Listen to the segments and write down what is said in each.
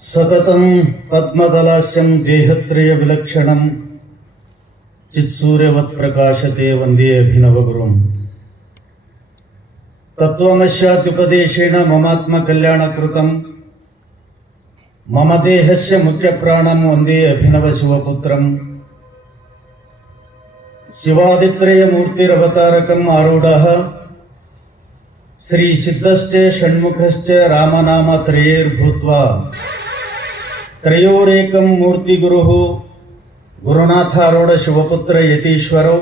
ಸತತಂ ಪದ್ಮದಲಾಸ್ಯಂ ದೇಹತ್ರಯ ವಿಲಕ್ಷಣಂ ಚಿತ್ಸೂರ್ಯವತ್ ಪ್ರಕಾಶತೆ ವಂದೇ ಅಭಿನವಗುರುಂ. ತತ್ವಮಸ್ಯಾತ್ಯುಪದೇಶೇನ ಮಮಾತ್ಮ ಕಲ್ಯಾಣ ಕೃತಂ ಮಮ ದೇಹಸ್ಯ ಮುಖ್ಯ ಪ್ರಾಣಂ ವಂದೇ ಅಭಿನವ ಶಿವಪುತ್ರಂ. ಶಿವಾದಿತ್ರಯ ಮೂರ್ತಿರವತಾರಕಂ ಆರೂಢಃ ಶ್ರೀ ಸಿದ್ಧಶ್ಚ ಷಣ್ಮುಖಶ್ಚ ರಾಮನಾಮ ತ್ರಯೇರ್ಭೂತ್ವಾ ತ್ರಯೋರೇಕಂ ಮೂರ್ತಿ ಗುರುಃ ಗುರುನಾಥಾರೂಢ ಶಿವಪುತ್ರ ಯತೀಶ್ವರೌ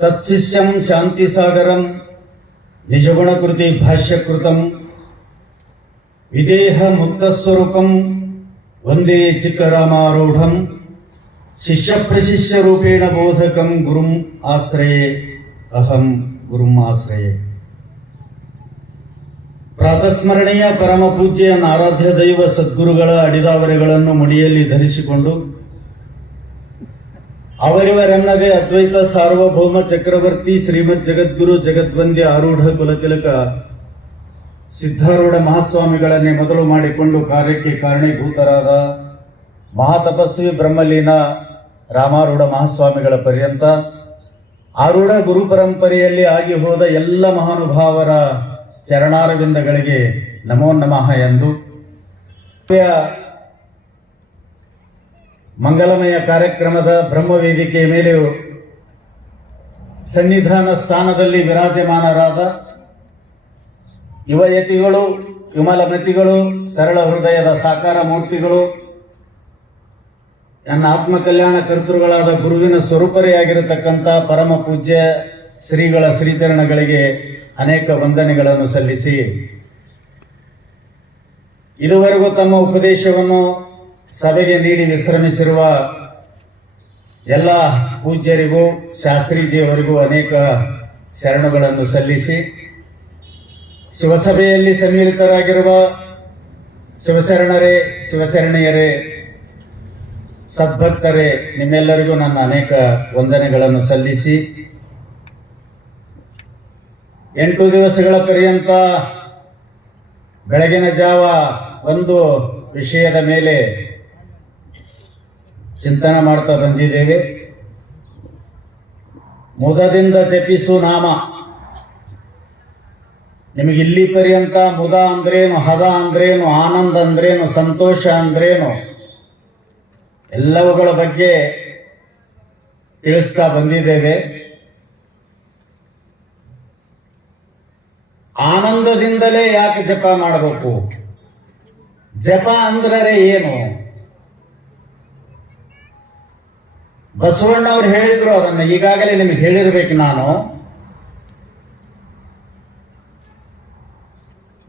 ತತ್ಶಿಷ್ಯಂ ಶಾಂತಿಸಾಗರಂ ನಿಜಗುಣಕೃತಿ ಭಾಷ್ಯಕೃತಂ ವಿದೇಹ ಮುಕ್ತಸ್ವರೂಪಂ ವಂದೇ ಚಿಕ್ಕರಾಮಾರೂಢಂ ಶಿಷ್ಯ ಪ್ರಶಿಷ್ಯ ರೂಪೇಣ ಬೋಧಕಂ ಗುರುಂ ಆಶ್ರಯೇ ಅಹಂ ಗುರುಂ ಆಶ್ರಯೇ. ಪ್ರಾತಸ್ಮರಣೀಯ ಪರಮ ಪೂಜ್ಯ ಆರಾಧ್ಯ ದೈವ ಸದ್ಗುರುಗಳ ಅಡಿದಾವರೆಗಳನ್ನು ಮುಡಿಯಲ್ಲಿ ಧರಿಸಿಕೊಂಡು ಅವರಿವರೆನ್ನದೇ ಅದ್ವೈತ ಸಾರ್ವಭೌಮ ಚಕ್ರವರ್ತಿ ಶ್ರೀಮದ್ ಜಗದ್ಗುರು ಜಗದ್ವಂದ್ಯ ಆರೂಢ ಕುಲತಿಲಕ ಸಿದ್ಧಾರೂಢ ಮಹಾಸ್ವಾಮಿಗಳನ್ನೇ ಮೊದಲು ಮಾಡಿಕೊಂಡು ಕಾರ್ಯಕ್ಕೆ ಕಾರಣೀಭೂತರಾದ ಮಹಾತಪಸ್ವಿ ಬ್ರಹ್ಮಲೀನ ರಾಮಾರೂಢ ಮಹಾಸ್ವಾಮಿಗಳ ಪರ್ಯಂತ ಆರೂಢ ಗುರು ಪರಂಪರೆಯಲ್ಲಿ ಆಗಿ ಹೋದ ಎಲ್ಲ ಮಹಾನುಭಾವರ ಚರಣಾರವಿಂದಗಳಿಗೆ ನಮೋ ನಮಃ ಎಂದು ಮಂಗಲಮಯ ಕಾರ್ಯಕ್ರಮದ ಬ್ರಹ್ಮವೇದಿಕೆಯ ಮೇಲೆ ಸನ್ನಿಧಾನ ಸ್ಥಾನದಲ್ಲಿ ವಿರಾಜಮಾನರಾದ ಯುವಯತಿಗಳು, ವಿಮಲಮತಿಗಳು, ಸರಳ ಹೃದಯದ ಸಾಕಾರ ಮೂರ್ತಿಗಳು, ನನ್ನ ಆತ್ಮಕಲ್ಯಾಣ ಕರ್ತೃಗಳಾದ ಗುರುವಿನ ಸ್ವರೂಪರೇ ಆಗಿರತಕ್ಕಂಥ ಪರಮ ಪೂಜ್ಯ ಶ್ರೀಗಳ ಶ್ರೀಚರಣಗಳಿಗೆ ಅನೇಕ ವಂದನೆಗಳನ್ನು ಸಲ್ಲಿಸಿ, ಇದುವರೆಗೂ ತಮ್ಮ ಉಪದೇಶವನ್ನು ಸಭೆಗೆ ನೀಡಿ ವಿಶ್ರಮಿಸಿರುವ ಎಲ್ಲ ಪೂಜ್ಯರಿಗೂ ಶಾಸ್ತ್ರೀಜಿಯವರಿಗೂ ಅನೇಕ ಶರಣುಗಳನ್ನು ಸಲ್ಲಿಸಿ, ಶಿವಸಭೆಯಲ್ಲಿ ಸನ್ಮಿಲಿತರಾಗಿರುವ ಶಿವಶರಣರೇ, ಶಿವಶರಣೆಯರೇ, ಸದ್ಭಕ್ತರೇ, ನಿಮ್ಮೆಲ್ಲರಿಗೂ ನನ್ನ ಅನೇಕ ವಂದನೆಗಳನ್ನು ಸಲ್ಲಿಸಿ, 8 ದಿವಸಗಳ ಪರ್ಯಂತ ಬೆಳಗಿನ ಜಾವ ಒಂದು ವಿಷಯದ ಮೇಲೆ ಚಿಂತನೆ ಮಾಡ್ತಾ ಬಂದಿದ್ದೇವೆ. ಮುದದಿಂದ ಜಪಿಸು ನಾಮ. ನಿಮಗೆ ಇಲ್ಲಿ ಪರ್ಯಂತ ಮುದ ಅಂದ್ರೇನು, ಹದ ಅಂದ್ರೇನು, ಆನಂದ ಅಂದ್ರೇನು, ಸಂತೋಷ ಅಂದ್ರೇನು ಎಲ್ಲವುಗಳ ಬಗ್ಗೆ ತಿಳಿಸ್ತಾ ಬಂದಿದ್ದೇವೆ. ಆನಂದದಿಂದಲೇ ಯಾಕೆ ಜಪ ಮಾಡಬೇಕು? ಜಪ ಅಂದ್ರೆ ಏನು? ಬಸವಣ್ಣವ್ರು ಹೇಳಿದ್ರು, ಅದನ್ನು ಈಗಾಗಲೇ ನಿಮಗೆ ಹೇಳಿರ್ಬೇಕು ನಾನು.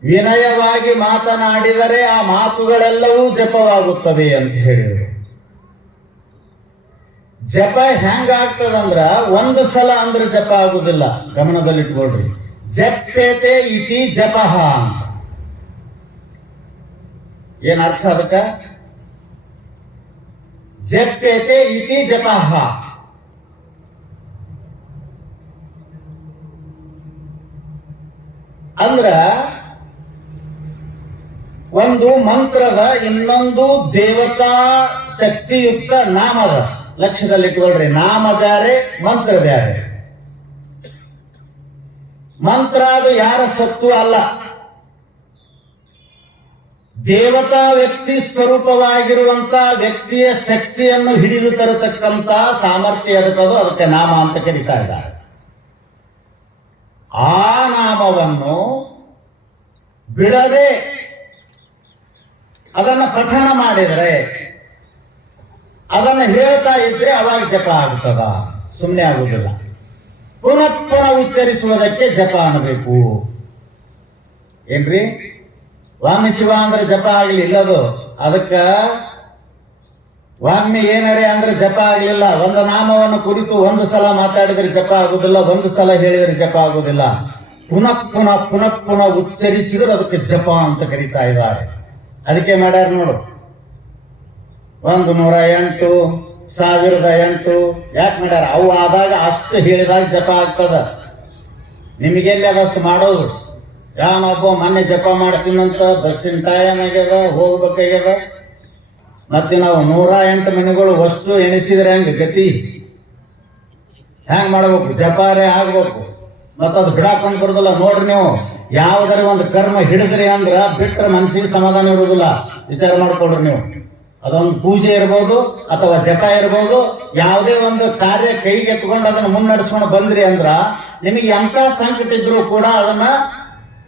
ವಿನಯವಾಗಿ ಮಾತನಾಡಿದರೆ ಆ ಮಾತುಗಳೆಲ್ಲವೂ ಜಪವಾಗುತ್ತವೆ ಅಂತ ಹೇಳಿದರು. ಜಪ ಹೆಂಗಾಗ್ತದಂದ್ರ ಒಂದು ಸಲ ಅಂದ್ರೆ ಜಪ ಆಗುದಿಲ್ಲ, ಗಮನದಲ್ಲಿಟ್ಕೊಳ್ರಿ. ಜಪ್ಯತೆ ಇತಿ ಜಪಃ ಅಂತ ಏನ್ ಅರ್ಥ ಅದಕ್ಕ? ಜಪ್ಯತೆ ಇತಿ ಜಪಃ ಅಂದ್ರ ಒಂದು ಮಂತ್ರದ ಇನ್ನೊಂದು ದೇವತಾ ಶಕ್ತಿಯುಕ್ತ ನಾಮದ. ಲಕ್ಷ್ಯದಲ್ಲಿಟ್ಕೊಳ್ರಿ, ನಾಮ ಬ್ಯಾರೆ, ಮಂತ್ರ ಬ್ಯಾರೆ. ಮಂತ್ರ ಅದು ಯಾರ ಸತ್ತು ಅಲ್ಲ, ದೇವತಾ ವ್ಯಕ್ತಿ ಸ್ವರೂಪವಾಗಿರುವಂತ ವ್ಯಕ್ತಿಯ ಶಕ್ತಿಯನ್ನು ಹಿಡಿದು ತರತಕ್ಕಂತ ಸಾಮರ್ಥ್ಯ ಅದಕ್ಕದು, ಅದಕ್ಕೆ ನಾಮ ಅಂತ ಕರೀತಾ ಇದ್ದಾರೆ. ಆ ನಾಮವನ್ನು ಬಿಡದೆ ಅದನ್ನು ಪಠಣ ಮಾಡಿದರೆ, ಅದನ್ನು ಹೇಳ್ತಾ ಇದ್ರೆ ಅವಾಗ ಜಪ ಆಗ್ತದ, ಸುಮ್ಮನೆ ಆಗುದಿಲ್ಲ. ಪುನಃ ಪುನಃ ಉಚ್ಚರಿಸುವುದಕ್ಕೆ ಜಪ ಅನ್ನಬೇಕು. ಏನ್ರಿ, ವಾಮಿ ಶಿವ ಅಂದ್ರೆ ಜಪ ಆಗ್ಲಿಲ್ಲ ಅದು. ಅದಕ್ಕ ವಾಮಿ ಏನರೇ ಅಂದ್ರೆ ಜಪ ಆಗ್ಲಿಲ್ಲ. ಒಂದು ನಾಮವನ್ನು ಕುರಿತು ಒಂದು ಸಲ ಮಾತಾಡಿದ್ರೆ ಜಪ ಆಗುದಿಲ್ಲ, ಒಂದು ಸಲ ಹೇಳಿದ್ರೆ ಜಪ ಆಗುದಿಲ್ಲ. ಪುನಃ ಪುನಃ ಪುನಃ ಪುನಃ ಉಚ್ಚರಿಸಿದ್ರೆ ಅದಕ್ಕೆ ಜಪ ಅಂತ ಕರೀತಾ ಇದ್ದಾರೆ. ಅದಕ್ಕೆ ಮಾಡ್ಯಾರ ನೋಡು, 108, 1008 ಯಾಕೆ ಮಾಡ್ಯಾರ? ಅವು ಆದಾಗ ಅಷ್ಟು ಹೇಳಿದಾಗ ಜಪ ಆಗ್ತದ. ನಿಮಗೆಲ್ಲಿ ಅದಷ್ಟು ಮಾಡೋದು? ಯಾವನೊಬ್ಬ ಮೊನ್ನೆ ಜಪ ಮಾಡ್ತೀನಂತ ಬಸ್ಸಿನ ಟೈಮ್ ಆಗ್ಯದ ಹೋಗ್ಬೇಕಾಗ್ಯದ. ಮತ್ತೆ ನಾವು 108 ಮನೆಗಳು ವಸ್ತು ಎಣಿಸಿದ್ರೆ ಹೆಂಗ ಗತಿ? ಹ್ಯಾಂಗ ಮಾಡ್ಬೇಕು? ಜಪಾರೆ ಆಗ್ಬೇಕು. ಮತ್ತದು ಬಿಡಾಕೊಂಡ್ ಬರುದಿಲ್ಲ. ನೋಡ್ರಿ, ನೀವು ಯಾವ್ದಾರ ಒಂದು ಕರ್ಮ ಹಿಡಿದ್ರಿ ಅಂದ್ರ ಬಿಟ್ರೆ ಮನಸ್ಸಿಗೆ ಸಮಾಧಾನ ಇರುವುದಿಲ್ಲ. ವಿಚಾರ ಮಾಡ್ಕೊಳ್ರಿ ನೀವು. ಅದೊಂದು ಪೂಜೆ ಇರ್ಬೋದು ಅಥವಾ ಜಪ ಇರ್ಬೋದು, ಯಾವುದೇ ಒಂದು ಕಾರ್ಯ ಕೈಗೆ ಎತ್ಕೊಂಡು ಅದನ್ನ ಮುನ್ನಡೆಸ್ಕೊಂಡು ಬಂದ್ರಿ ಅಂದ್ರ ನಿಮಗೆ ಎಂತ ಸಂಕಟ ಇದ್ರು ಕೂಡ ಅದನ್ನ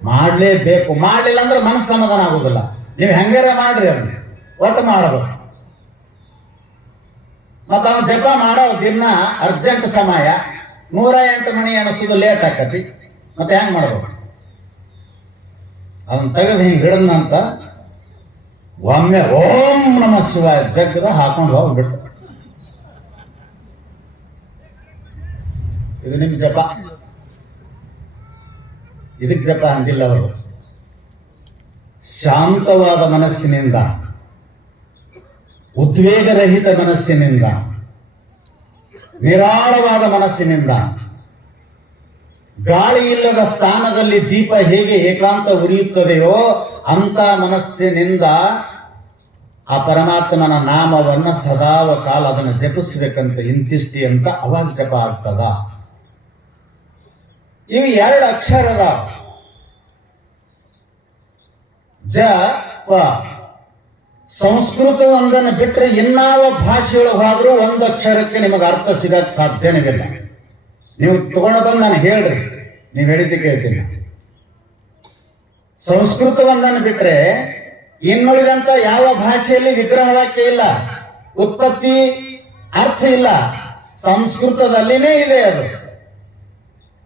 ಮಾಡ್ಲೇಬೇಕು. ಮಾಡ್ಲಿಲ್ಲ ಅಂದ್ರೆ ಮನಸ್ಸು ಸಮಾಧಾನ ಆಗುದಿಲ್ಲ. ನೀವು ಹೆಂಗಾರ ಮಾಡ್ರಿ, ಅದನ್ನ ಒಟ್ಟು ಮಾಡಬೇಕು. ಮತ್ತ ಅವ್ನು ಜಪ ಮಾಡೋ ದಿನ ಅರ್ಜೆಂಟ್ ಸಮಯ 108 ಮಣಿ ಎಣಿಸೋದು ಲೇಟ್ ಆಕತಿ. ಮತ್ತೆ ಹೆಂಗ್ ಮಾಡ್ಬೇಕು? ಅದನ್ನ ತೆಗೆದು ಹಿಂಗ್ ಹಿಡದ್ನಂತ ಒಮ್ಮೆ ಓಂ ನಮ ಶಿವಾಯ ಜಗ್ಗದ ಹಾಕೊಂಡು ಹೋಗ್ಬಿಟ್ಟು, ಇದು ನಿಮ್ ಜಪ. ಇದಕ್ ಜಪ ಅಂದಿಲ್ಲ ಅವರು. ಶಾಂತವಾದ ಮನಸ್ಸಿನಿಂದ, ಉದ್ವೇಗರಹಿತ ಮನಸ್ಸಿನಿಂದ, ನಿರಾಳವಾದ ಮನಸ್ಸಿನಿಂದ, ಗಾಳಿ ಇಲ್ಲದ ಸ್ಥಾನದಲ್ಲಿ ದೀಪ ಹೇಗೆ ಏಕಾಂತ ಉರಿಯುತ್ತದೆಯೋ ಅಂತ ಮನಸ್ಸಿನಿಂದ ಆ ಪರಮಾತ್ಮನ ನಾಮವನ್ನ ಸದಾವ ಕಾಲ ಅದನ್ನು ಜಪಿಸ್ಬೇಕಂತ ಇಂತಿಷ್ಟಿ ಅಂತ ಅವಾಗ ಜಪ ಆಗ್ತದ. ಇವು 2 ಅಕ್ಷರದ ಜ ಪ. ಸಂಸ್ಕೃತ ಒಂದನ್ನು ಬಿಟ್ಟರೆ ಇನ್ನಾವ ಭಾಷೆಯೊಳಗೆ ಹೋದ್ರೂ ಒಂದು ಅಕ್ಷರಕ್ಕೆ ನಿಮಗೆ ಅರ್ಥ ಸಿಗಕ್ಕೆ ಸಾಧ್ಯನೇ ಇಲ್ಲ. ನೀವು ತಗೊಂಡು ಬಂದು ನಾನು ಹೇಳ್ರಿ, ನೀವು ಹೇಳಿದ್ದು ಕೇಳ್ತೀನಿ. ಸಂಸ್ಕೃತ ಒಂದನ್ನು ಬಿಟ್ರೆ ಇನ್ನುಳಿದಂತ ಯಾವ ಭಾಷೆಯಲ್ಲಿ ವಿಗ್ರಹ ವಾಕ್ಯ ಇಲ್ಲ, ಉತ್ಪತ್ತಿ ಅರ್ಥ ಇಲ್ಲ. ಸಂಸ್ಕೃತದಲ್ಲಿನೇ ಇದೆ ಅದು.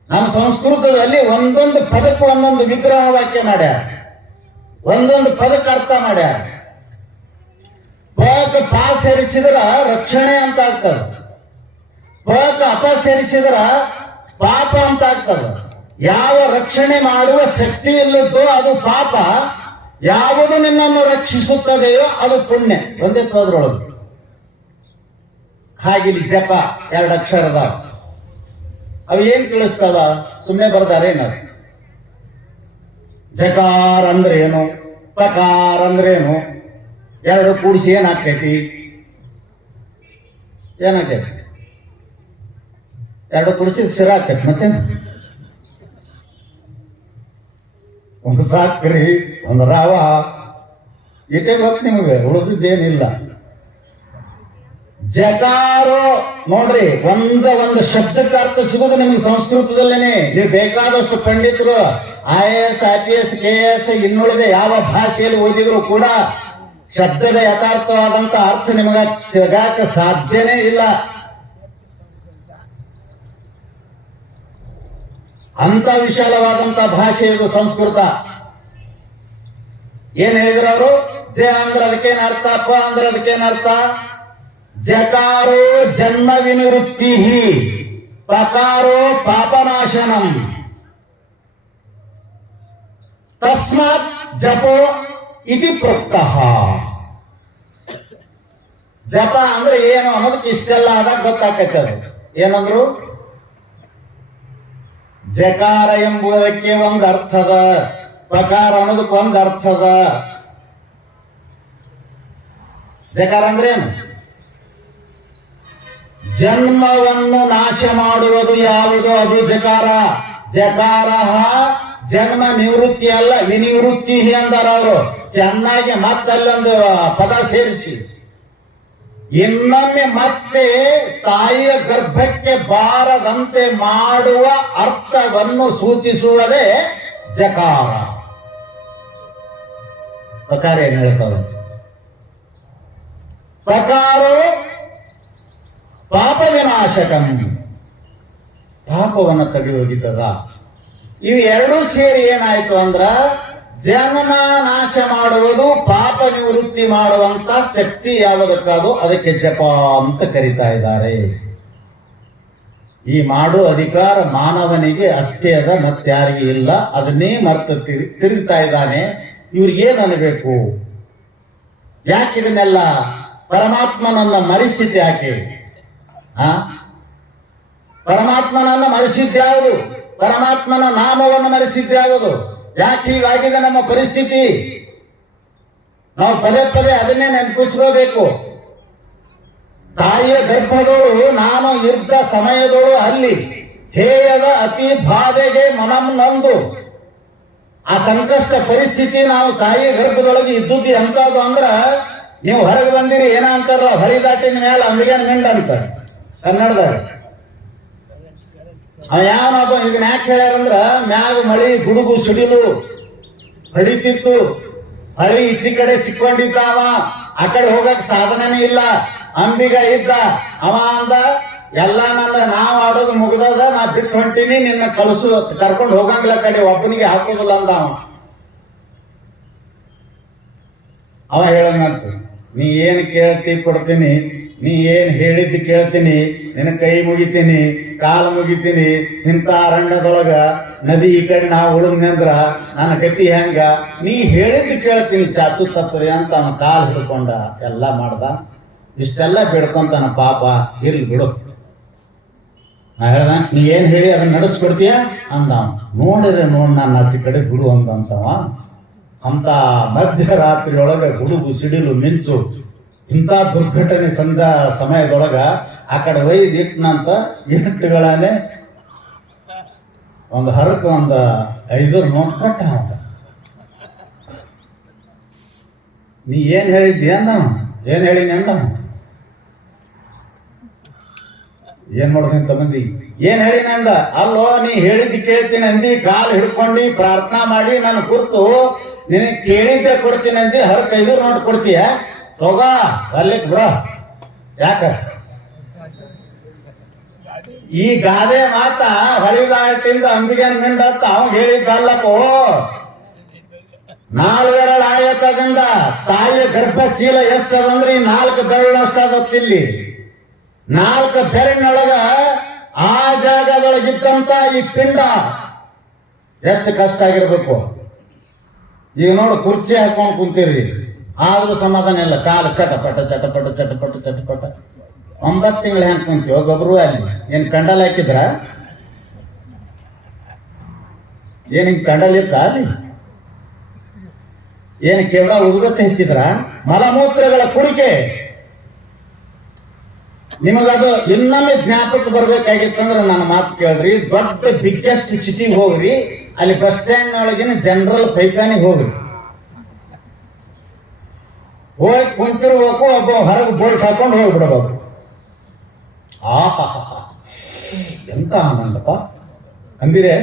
ನಮ್ಮ ಸಂಸ್ಕೃತದಲ್ಲಿ ಒಂದೊಂದು ಪದಕ್ಕೂ ಒಂದೊಂದು ವಿಗ್ರಹ ವಾಕ್ಯ ಮಾಡ್ಯಾರ, ಒಂದೊಂದು ಪದಕ್ಕೆ ಅರ್ಥ ಮಾಡ್ಯಾರ. ಪಕ ಪಾ ಸೇರಿಸಿದ್ರ ರಕ್ಷಣೆ ಅಂತ ಆಗ್ತದ, ಪಕ ಅಪ ಸೇರಿಸಿದ್ರ ಪಾಪ ಅಂತ ಆಗ್ತದ. ಯಾವ ರಕ್ಷಣೆ ಮಾಡುವ ಶಕ್ತಿ ಇಲ್ಲದೋ ಅದು ಪಾಪ, ಯಾವುದು ನಿನ್ನನ್ನು ರಕ್ಷಿಸುತ್ತದೆಯೋ ಅದು ಪುಣ್ಯ. ಒಂದೇ ಪದರೊಳಗೆ. ಹಾಗಿಲ್ಲಿ ಜಪ 2 ಅಕ್ಷರದ ಅವು ಏನ್ ತಿಳಿಸ್ತದ? ಸುಮ್ಮನೆ ಬರ್ದಾರೇನ? ಜಕಾರ ಅಂದ್ರೆ ಏನು, ಪಕಾರ ಅಂದ್ರೆ ಏನು, 2 ಕೂಡಿಸಿ ಏನಾಗ್ತೈತಿ? ಏನಾಗೈತಿ? 2 ಕೂಡಿಸಿ ಸಿರ ಆಗ್ತೈತಿ. ಮತ್ತೆ ಒಂದು ಸಾಕ್ರಿ, ಒಂದು ರಾವ, ಇಟೇ ಗೊತ್ತು ನಿಮಗೆ, ಉಳಿದಿದ್ದೇನಿಲ್ಲ. ಜಕಾರೋ ನೋಡ್ರಿ, ಒಂದು ಶಬ್ದಕ್ಕೆ ಅರ್ಥ ಸಿಗೋದು ನಿಮಗೆ ಸಂಸ್ಕೃತದಲ್ಲೇನೆ. ನೀವು ಬೇಕಾದಷ್ಟು ಪಂಡಿತರು IAS IPS KS ಇನ್ನುಳಿದ ಯಾವ ಭಾಷೆಯಲ್ಲಿ ಓದಿದ್ರು ಕೂಡ ಶಬ್ದದ ಯಥಾರ್ಥವಾದಂತ ಅರ್ಥ ನಿಮಗೆ ಸಿಗಾಕ ಸಾಧ್ಯನೇ ಇಲ್ಲ. ಅಂತ ವಿಶಾಲವಾದಂತ ಭಾಷೆ ಇದು ಸಂಸ್ಕೃತ. ಏನ್ ಹೇಳಿದ್ರು ಅವರು? ಜ ಅಂದ್ರೆ ಅದಕ್ಕೇನ್ ಅರ್ಥ, ಪ ಅಂದ್ರೆ ಅದಕ್ಕೇನ್ ಅರ್ಥ? ಜಕಾರೋ ಜನ್ಮ ವಿನಿವೃತ್ತಿ, ಪಕಾರೋ ಪಾಪನಾಶನಂ, ತಸ್ಮಾತ್ ಜಪೋ ಇತಿ ಪ್ರೋಕ್ತಃ. ಜಪ ಅಂದ್ರೆ ಏನು ಅನ್ನೋದಕ್ಕೆ ಇಷ್ಟೆಲ್ಲ ಆದಾಗ ಗೊತ್ತಾಕೈತೆ. ಅದು ಏನಂದ್ರು? ಜಕಾರ ಎಂಬುದಕ್ಕೆ ಒಂದು ಅರ್ಥದ, ಪಕಾರ ಅನ್ನೋದಕ್ಕೆ ಒಂದು ಅರ್ಥದ. ಜಕಾರ ಅಂದ್ರೆ ಏನು? ಜನ್ಮವನ್ನು ನಾಶ ಮಾಡುವುದು ಯಾವುದು? ಅದು ಜಕಾರ. ಜಕಾರ ಜನ್ಮ ನಿವೃತ್ತಿ ಅಲ್ಲ, ವಿನಿವೃತ್ತಿ ಅಂದಾರ ಅವರು. ಚೆನ್ನಾಗಿ ಮತ್ತಲ್ಲೊಂದು ಪದ ಸೇರಿಸಿ ಇನ್ನೊಮ್ಮೆ ಮತ್ತೆ ತಾಯಿಯ ಗರ್ಭಕ್ಕೆ ಬಾರದಂತೆ ಮಾಡುವ ಅರ್ಥವನ್ನು ಸೂಚಿಸುವುದೇ ಜಕಾರ. ಪ್ರಕಾರ ಏನ್ ಹೇಳ್ತದೆ? ಪ್ರಕಾರೋ ಪಾಪ ವಿನಾಶಕಂ, ಪಾಪವನ್ನು ತೆಗೆದೋಗಿತದ. ಇವು 2 ಸೇರಿ ಏನಾಯ್ತು ಅಂದ್ರ ಜನ್ಮ ನಾಶ ಮಾಡುವುದು, ಪಾಪ ನಿವೃತ್ತಿ ಮಾಡುವಂತ ಶಕ್ತಿ ಯಾವುದಕ್ಕಾದು ಅದಕ್ಕೆ ಜಪ ಅಂತ ಕರೀತಾ ಇದ್ದಾರೆ. ಈ ಮಾಡುವ ಅಧಿಕಾರ ಮಾನವನಿಗೆ ಅಷ್ಟೇ ಅದ, ಮತ್ತಾರಿಗೂ ಇಲ್ಲ. ಅದನ್ನೇ ಮರ್ತು ತಿರುಗ್ತಾ ಇದ್ದಾನೆ. ಇವ್ರಿಗೇನ್ ಅನ್ಬೇಕು? ಯಾಕೆ ಇದನ್ನೆಲ್ಲ ಪರಮಾತ್ಮನನ್ನ ಮರೆಸಿದ್ದು? ಯಾಕೆ ಪರಮಾತ್ಮನನ್ನ ಮರೆಸಿದ್ಯಾವುದು? ಪರಮಾತ್ಮನ ನಾಮವನ್ನು ಮರೆಸಿದ್ಯಾವುದು? ಯಾಕೆ ಹೀಗಾಗಿದೆ ನಮ್ಮ ಪರಿಸ್ಥಿತಿ? ನಾವು ಪದೇ ಪದೇ ಅದನ್ನೇ ನೆನಪಿಸ್ಕೋಬೇಕು. ತಾಯಿಯ ಗರ್ಭದೋಳು ನಾನು ಇದ್ದ ಸಮಯದೋಳು ಅಲ್ಲಿ ಹೇಯದ ಅತಿ ಬಾಧೆಗೆ ಮನಂ ನಂದು. ಆ ಸಂಕಷ್ಟ ಪರಿಸ್ಥಿತಿ ನಾವು ತಾಯಿ ಗರ್ಭದೊಳಗೆ ಇದ್ದುದ್ದಿ ಅಂತದ್ದು ಅಂದ್ರ, ನೀವು ಹೊರಗೆ ಬಂದಿರಿ ಏನ ಅಂತಾರ, ಹೊಳಿ ದಾಟಿನ ಮೇಲೆ ಅಂಬಿಗನ್ ಮಿಂಡ್ ಅಂತ ಕನ್ನಡದಾಗ. ಅವ ಯಾವನೊಬ್ಬ ಇದನ್ನ ಯಾಕೆ ಹೇಳ್ಯಾರಂದ್ರ, ಮ್ಯಾಗ ಮಳಿ ಗುಡುಗು ಸಿಡಿಲು ಹೊಡಿತಿತ್ತು, ಹಳಿ ಈಚಿ ಕಡೆ ಸಿಕ್ಕೊಂಡಿದ್ದ, ಅವ ಆ ಕಡೆ ಹೋಗಕ್ ಸಾಧನೆನೇ ಇಲ್ಲ, ಅಂಬಿಗ ಇದ್ದ. ಅವ ಅಂದ, ಎಲ್ಲ ನನ್ನ ನಾವ್ ಆಡೋದು ಮುಗ್ದದ, ನಾ ಬಿಟ್ಟು ಹೊಂಟೀನಿ, ನಿನ್ನ ಕಳ್ಸು ಕರ್ಕೊಂಡು ಹೋಗಂಗಿಲ್ಲ, ಕಡೆ ಒಬ್ಬನಿಗೆ ಹಾಕೋದಿಲ್ಲ ಅಂದ ಅವ ಹೇಳಂತ, ನೀ ಏನ್ ಕೇಳ್ತಿ ಕೊಡ್ತೀನಿ, ನೀ ಏನ್ ಹೇಳಿದ್ದು ಕೇಳ್ತೀನಿ, ನಿನ್ನ ಕೈ ಮುಗಿತೀನಿ, ಕಾಲು ಮುಗಿತೀನಿ. ಇಂಥ ಅರಣ್ಯದೊಳಗ ನದಿ ಈ ಕಡೆ ನಾವು ಉಳಿದ್ನಂದ್ರ ನನ್ನ ಗತಿ ಹೆಂಗ, ನೀ ಹೇಳಿದ್ದು ಕೇಳ್ತೀನಿ, ಚಾಚು ತಪ್ಪದೆ ಅಂತ ಅವನ ಕಾಲು ಹಿಡ್ಕೊಂಡ ಎಲ್ಲ ಮಾಡ್ದ. ಇಷ್ಟೆಲ್ಲ ಬಿಡ್ಕೊಂತಾನ ಪಾಪ, ಇರ್ಲಿ ಬಿಡು. ನಾ ಹೇಳ್ದ, ನೀ ಏನ್ ಹೇಳಿ ಅದನ್ನ ನಡೆಸ್ಕೊಡ್ತೀಯ ಅಂದ. ನೋಡಿದ್ರೆ ನಾನು ಅತಿ ಕಡೆ ಬಿಡು ಅಂತವ. ಅಂತ ಮಧ್ಯರಾತ್ರಿಯೊಳಗ ಗುಡುಗು ಸಿಡಿಲು ಮಿಂಚು, ಇಂಥ ದುರ್ಘಟನೆ ಸಮಯದೊಳಗ ಆ ಕಡೆ ಒಯ್ದು ಇಟ್ಟನಂತ ಇಟ್ಟುಗಳನ್ನೇ ಒಂದು ಹರಕ ಒಂದು 5 ನೋಟ್ ಕೊಟ್ಟ. ನೀ ಏನ್ ಹೇಳಿದ್ದಿ ಅಂದ, ಏನ್ ಹೇಳಿನಿ ಅಂದ. ಏನ್ ಮಾಡೋದಿಂತ ಮಂದಿ ಏನ್ ಹೇಳಿನ ಅಂದ. ಅಲ್ಲೋ ನೀ ಹೇಳಿದ್ದು ಕೇಳ್ತೀನಿ ಅಂದಿ, ಕಾಲು ಹಿಡ್ಕೊಂಡು ಪ್ರಾರ್ಥನಾ ಮಾಡಿ ನಾನು ಕುರ್ತು ನಿನಗೆ ಕೇಳಿದ್ದೆ ಕೊಡ್ತೀನಿ ಅಂದಿ, ಹರಕ 5 ನೋಟ್ ಕೊಡ್ತೀಯ, ಹೋಗ ಬರ್ಲಿಕ್ ಬಿಡ. ಯಾಕ ಈ ಗಾದೆ ಮಾತ ಹೊಳಿದಾಟಿಂದ ಅಂಬಿಗನ್ ಮಿಂಡ ಅಂತ ಅವಾಗ ಹೇಳಿದ್ದಲ್ಲಪ್ಪೋ. 4 ಬೆರಳು ಆಯತದಿಂದ ತಾಯಿಯ ಗರ್ಭ ಚೀಲ ಎಷ್ಟದಂದ್ರೆ ಈ 4 ಬೆರಳಷ್ಟಾದತ್ತಿಲ್ಲಿ. 4 ಬೆರಳಿನೊಳಗ ಆ ಜಾಗದೊಳಗಿದ್ದಂತ ಈ ಪಿಂಡ ಎಷ್ಟು ಕಷ್ಟ ಆಗಿರ್ಬೇಕು. ಈಗ ನೋಡು, ಕುರ್ಚಿ ಹಾಕೊಂಡು ಕುಂತೀರಿ, ಆದ್ರೂ ಸಮಾಧಾನ ಇಲ್ಲ, ಕಾಲು ಚಟಪಟ ಚಟಪಟ ಚಟಪಟ ಚಟಪಟ. 9 ತಿಂಗಳು ಹೆಂಗ್ ಕುಂತೀವ ಗೊಬ್ಬರು ಅಲ್ಲಿ ಏನ್ ಕಂಡಲ್ ಹಾಕಿದ್ರ, ಏನ್ ಹಿಂಗ್ ಕಂಡಲ್ ಇತ್ತ ಅಲ್ಲಿ, ಏನ್ ಕೇವಲ ಉದುರತೆ ಹೆಚ್ಚಿದ್ರ, ಮಲಮೂತ್ರಗಳ ಕುಡಿಕೆ. ನಿಮಗದು ಇನ್ನೊಮ್ಮೆ ಜ್ಞಾಪಕ ಬರ್ಬೇಕಾಗಿತ್ತಂದ್ರೆ ನನ್ನ ಮಾತು ಕೇಳ್ರಿ. ದೊಡ್ಡ ಬಿಗ್ಗೆಸ್ಟ್ ಸಿಟಿಗೆ ಹೋಗ್ರಿ, ಅಲ್ಲಿ ಬಸ್ ಸ್ಟ್ಯಾಂಡ್ ಒಳಗಿನ ಜನರಲ್ ಪೈಖಾನಿಗೆ ಹೋಗ್ರಿ, ಹೋಗಿ ಕುಂತಿರ್ಬೇಕು, ಒಬ್ಬ ಹೊರಗೆ ಬೋಲ್ಟ್ ಹಾಕೊಂಡು ಹೋಗ್ಬಿಡಬೇಕು. ಎಂತ ಆನಂದಪ್ಪ ಅಂದಿರೆ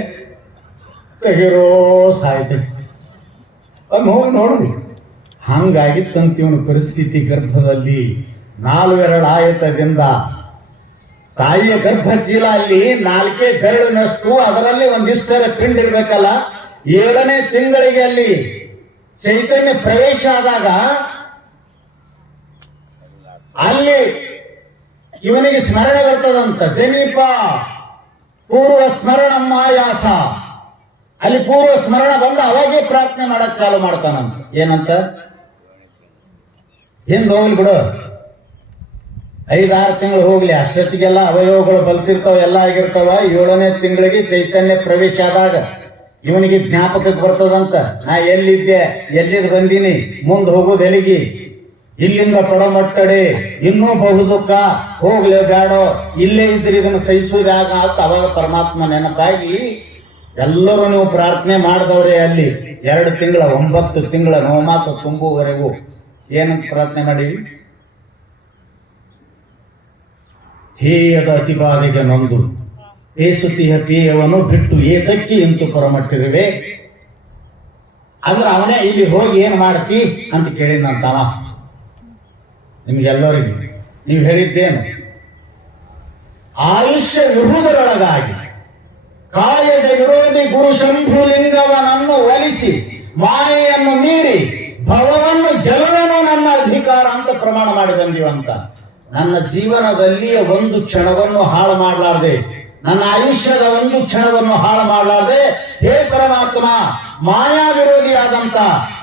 ತೆಗಿರೋ ಸಾಯ್ತಿ ಹೋಗಿ ನೋಡ್ರಿ. ಹಂಗಾಗಿತ್ತಂತೀವನ ಪರಿಸ್ಥಿತಿ ಗರ್ಭದಲ್ಲಿ. 4 ಬೆರಳು ಆಯತದಿಂದ ತಾಯಿಯ ಗರ್ಭ ಚೀಲ ಅಲ್ಲಿ 4 ಬೆರಳಿನಷ್ಟು, ಅದರಲ್ಲಿ ಒಂದಿಷ್ಟರ ಪಿಂಡ್ ಇರ್ಬೇಕಲ್ಲ. 7ನೇ ತಿಂಗಳಿಗೆ ಅಲ್ಲಿ ಚೈತನ್ಯ ಪ್ರವೇಶ ಆದಾಗ ಅಲ್ಲಿ ಇವನಿಗೆ ಸ್ಮರಣೆ ಬರ್ತದಂತ. ಜನಿಪ ಪೂರ್ವ ಸ್ಮರಣ ಆಯಾಸ. ಅಲ್ಲಿ ಪೂರ್ವ ಸ್ಮರಣ ಬಂದು ಅವಾಗೇ ಪ್ರಾರ್ಥನೆ ಮಾಡಕ್ ಚಾಲು ಮಾಡ್ತಾನಂತ. ಏನಂತ, ಹಿಂದ್ ಹೋಗ್ಲಿ ಬಿಡು, 5-6 ತಿಂಗಳು ಹೋಗ್ಲಿ, ಅಷ್ಟೊತ್ತಿಗೆಲ್ಲ ಅವಯವಗಳು ಬಲ್ತಿರ್ತಾವ, ಎಲ್ಲ ಆಗಿರ್ತಾವ. 7ನೇ ತಿಂಗಳಿಗೆ ಚೈತನ್ಯ ಪ್ರವೇಶ ಆದಾಗ ಇವನಿಗೆ ಜ್ಞಾಪಕಕ್ಕೆ ಬರ್ತದಂತ, ನಾ ಎಲ್ಲಿದ್ದೆ, ಎಲ್ಲಿದ್ ಬಂದೀನಿ, ಮುಂದೆ ಹೋಗೋದು ಎಲ್ಲಿಗಿ, ಇಲ್ಲಿಂದ ಪಡಮಟ್ಟಡೆ, ಇನ್ನೂ ಬಹುದುಃಖ, ಹೋಗ್ಲೇ ಬೇಡೋ, ಇಲ್ಲೇ ಇದ್ರೆ ಇದನ್ನು ಸಹಿಸುವುದಾಗ ಅಂತ ಅವಾಗ ಪರಮಾತ್ಮ ನೆನಪಾಗಿ ಎಲ್ಲರೂ ನೀವು ಪ್ರಾರ್ಥನೆ ಮಾಡಿದವ್ರೆ. ಅಲ್ಲಿ 2 ತಿಂಗಳ 9 ತಿಂಗಳ ನವಮಾಸ ತುಂಬುವರೆಗೂ ಏನಂತ ಪ್ರಾರ್ಥನೆ ಮಾಡಿ, ಹೇಯದ ಅತಿಬಾಧೆಗೆ ನೊಂದು ಏಸುತಿಯ ಪೇಯವನ್ನು ಬಿಟ್ಟು ಏತಕ್ಕೆ ಇಂತು ಪರಮಟ್ಟಿರುವೆ. ಅಂದ್ರೆ ಅವನೇ ಇಲ್ಲಿ ಹೋಗಿ ಏನ್ ಮಾಡ್ತಿ ಅಂತ ಕೇಳಿದಂತವ. ನಿಮ್ಗೆಲ್ಲರಿಗೂ ನೀವು ಹೇಳಿದ್ದೇನು, ಆಯುಷ್ಯ ವಿರುವುದರೊಳಗಾಗಿ ಕಾಯದ ವಿರೋಧಿ ಗುರು ಶಂಭುಲಿಂಗವನನ್ನು ಒಲಿಸಿ ಮಾಯೆಯನ್ನು ಮೀರಿ ಭವವನ್ನು ಗೆಲುವನು ನನ್ನ ಅಧಿಕಾರ ಅಂತ ಪ್ರಮಾಣ ಮಾಡಿ ಬಂದೀವಂತ. ನನ್ನ ಜೀವನದಲ್ಲಿ ಒಂದು ಕ್ಷಣವನ್ನು ಹಾಳು ಮಾಡಲಾರ್ದೆ, ನನ್ನ ಆಯುಷ್ಯದ ಒಂದು ಕ್ಷಣವನ್ನು ಹಾಳು ಮಾಡಲಾರ್ದೆ, ಹೇ ಪರಮಾತ್ಮ, ಮಾಯಾ ವಿರೋಧಿಯಾದಂತ,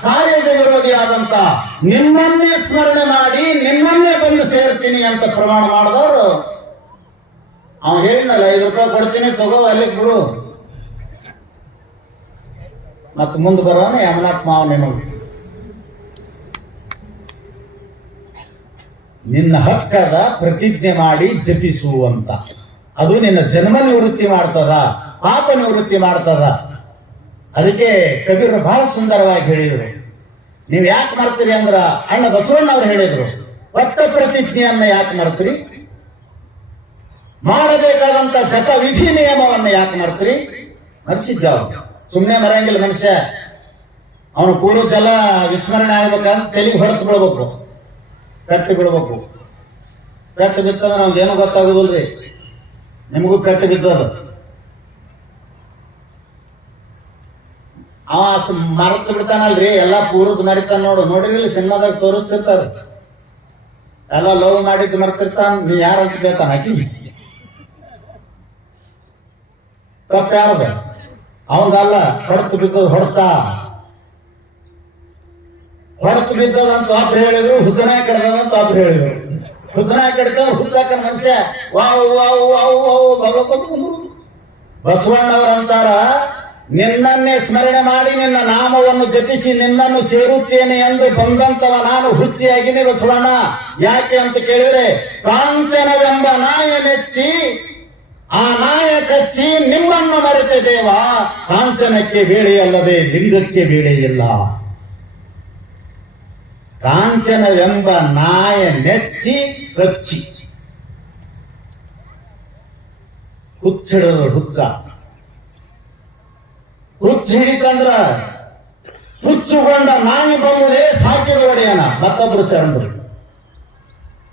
ಕಾರ್ಯದ ವಿರೋಧಿಯಾದಂತ ನಿನ್ನನ್ನೇ ಸ್ಮರಣೆ ಮಾಡಿ ನಿನ್ನನ್ನೇ ಬಂದು ಸೇರ್ತೀನಿ ಅಂತ ಪ್ರಮಾಣ ಮಾಡಿದವರು. ಅವ್ನು ಹೇಳಿದ್ನಲ್ಲ, 5 ರೂಪಾಯಿ ಕೊಡ್ತೀನಿ, ತಗೋ ಅಲ್ಲಿಗೆ ಬಿಡು. ಮತ್ತು ಮುಂದೆ ಬರೋಣ ಯಮನಾಥ್ ಮಾವ ನಿಮಗೆ ನಿನ್ನ ಹಕ್ಕದ ಪ್ರತಿಜ್ಞೆ ಮಾಡಿ ಜಪಿಸುವಂತ. ಅದು ನಿನ್ನ ಜನ್ಮ ನಿವೃತ್ತಿ ಮಾಡ್ತದ, ಪಾಪ ನಿವೃತ್ತಿ ಮಾಡ್ತದ. ಅದಕ್ಕೆ ಕಬೀರ್ ಬಹಳ ಸುಂದರವಾಗಿ ಹೇಳಿದ್ರು. ನೀವು ಯಾಕೆ ಮಾಡ್ತೀರಿ ಅಂದ್ರ ಅಣ್ಣ ಬಸವಣ್ಣ ಅವ್ರು ಹೇಳಿದ್ರು, ಒಟ್ಟ ಪ್ರತಿಜ್ಞೆಯನ್ನ ಯಾಕೆ ಮಾಡ್ತೀರಿ, ಮಾಡಬೇಕಾದಂತ ಜಪ ವಿಧಿ ನಿಯಮವನ್ನ ಯಾಕೆ ಮಾಡ್ತೀರಿ? ಮರ್ಸಿದ್ದ ಸುಮ್ಮನೆ ಮರೆಯಂಗಿಲ್ಲ ಮನುಷ್ಯ. ಅವನು ಕೂಡದೆಲ್ಲ ವಿಸ್ಮರಣೆ ಆಗ್ಬೇಕಂತ ತೆಲಿಗೆ ಹೊಡೆತು ಬಿಡ್ಬೇಕು, ಪೆಟ್ಟು ಬಿಡ್ಬೇಕು. ಪೆಟ್ಟು ಬಿತ್ತಂದ್ರೆ ನಮ್ಗೇನು ಗೊತ್ತಾಗುದಿಲ್ರಿ, ನಿಮಗೂ ಪೆಟ್ಟು ಬಿದ್ದದ. ಅವ ಮರೆತು ಬಿಡ್ತಾನಲ್ರಿ, ಎಲ್ಲಾ ಪೂರದ ಮರಿತಾನ. ನೋಡಿರ್ಲಿ ಸಿನಿಮಾದಾಗ ತೋರಿಸ್ತಿರ್ತಾರ, ಎಲ್ಲ ಲವ್ ಮಾಡಿದ್ದು ಮರ್ತಿರ್ತಾನ. ನೀ ಯಾರಂತ ಬೇತಾನ ಆಕಿ ತಪ್ಪ ಯಾರದ ಅವಂದಲ್ಲ. ಹೊಡೆತು ಬಿದ್ದದ ಹೊಡೆತು ಬಿದ್ದದಂತ ಒಬ್ರು ಹೇಳಿದ್ರು, ಹುಸನಾಯ ಕಡ್ದಂತ ಒಬ್ರು ಹೇಳಿದ್ರು. ಹುಸನಾಯ ಕಡ್ತ ಹುಸಾಕ ಮನುಷ್ಯ ವಾವ್ ವಾವ್ ವಾವ್ ವಾವ್ ಭಗವಂತ. ಬಸವಣ್ಣವರಂತಾರ, ನಿನ್ನನ್ನೇ ಸ್ಮರಣೆ ಮಾಡಿ ನಿನ್ನ ನಾಮವನ್ನು ಜಪಿಸಿ ನಿನ್ನನ್ನು ಸೇರುತ್ತೇನೆ ಎಂದು ಬಂದಂತವ ನಾನು ಹುಚ್ಚಿಯಾಗಿನಿ ಬಸವಣ್ಣ. ಯಾಕೆ ಅಂತ ಕೇಳಿದ್ರೆ, ಕಾಂಚನವೆಂಬ ನಾಯ ಮೆಚ್ಚಿ ಆ ನಾಯ ಕಚ್ಚಿ ನಿಮ್ಮನ್ನು ಮರೆತೆ ದೇವ. ಕಾಂಚನಕ್ಕೆ ಬೇಳೆಯಲ್ಲದೆ ಲಿಂಗಕ್ಕೆ ಬೇಳೆ ಇಲ್ಲ. ಕಾಂಚನವೆಂಬ ನಾಯ ಮೆಚ್ಚಿ ಕಚ್ಚಿ ಹುಚ್ಚಿಡೋದು. ಹುಚ್ಚ ಹಿಡಿತಂದ್ರ ಹುಚ್ಚುಗೊಂಡ ನಾಯಿ ಬಂಬುದೇ ಸಾಕಿದ ಒಡೆಯನ. ಮತ್ತೊಬ್ರು ಶರಣರು,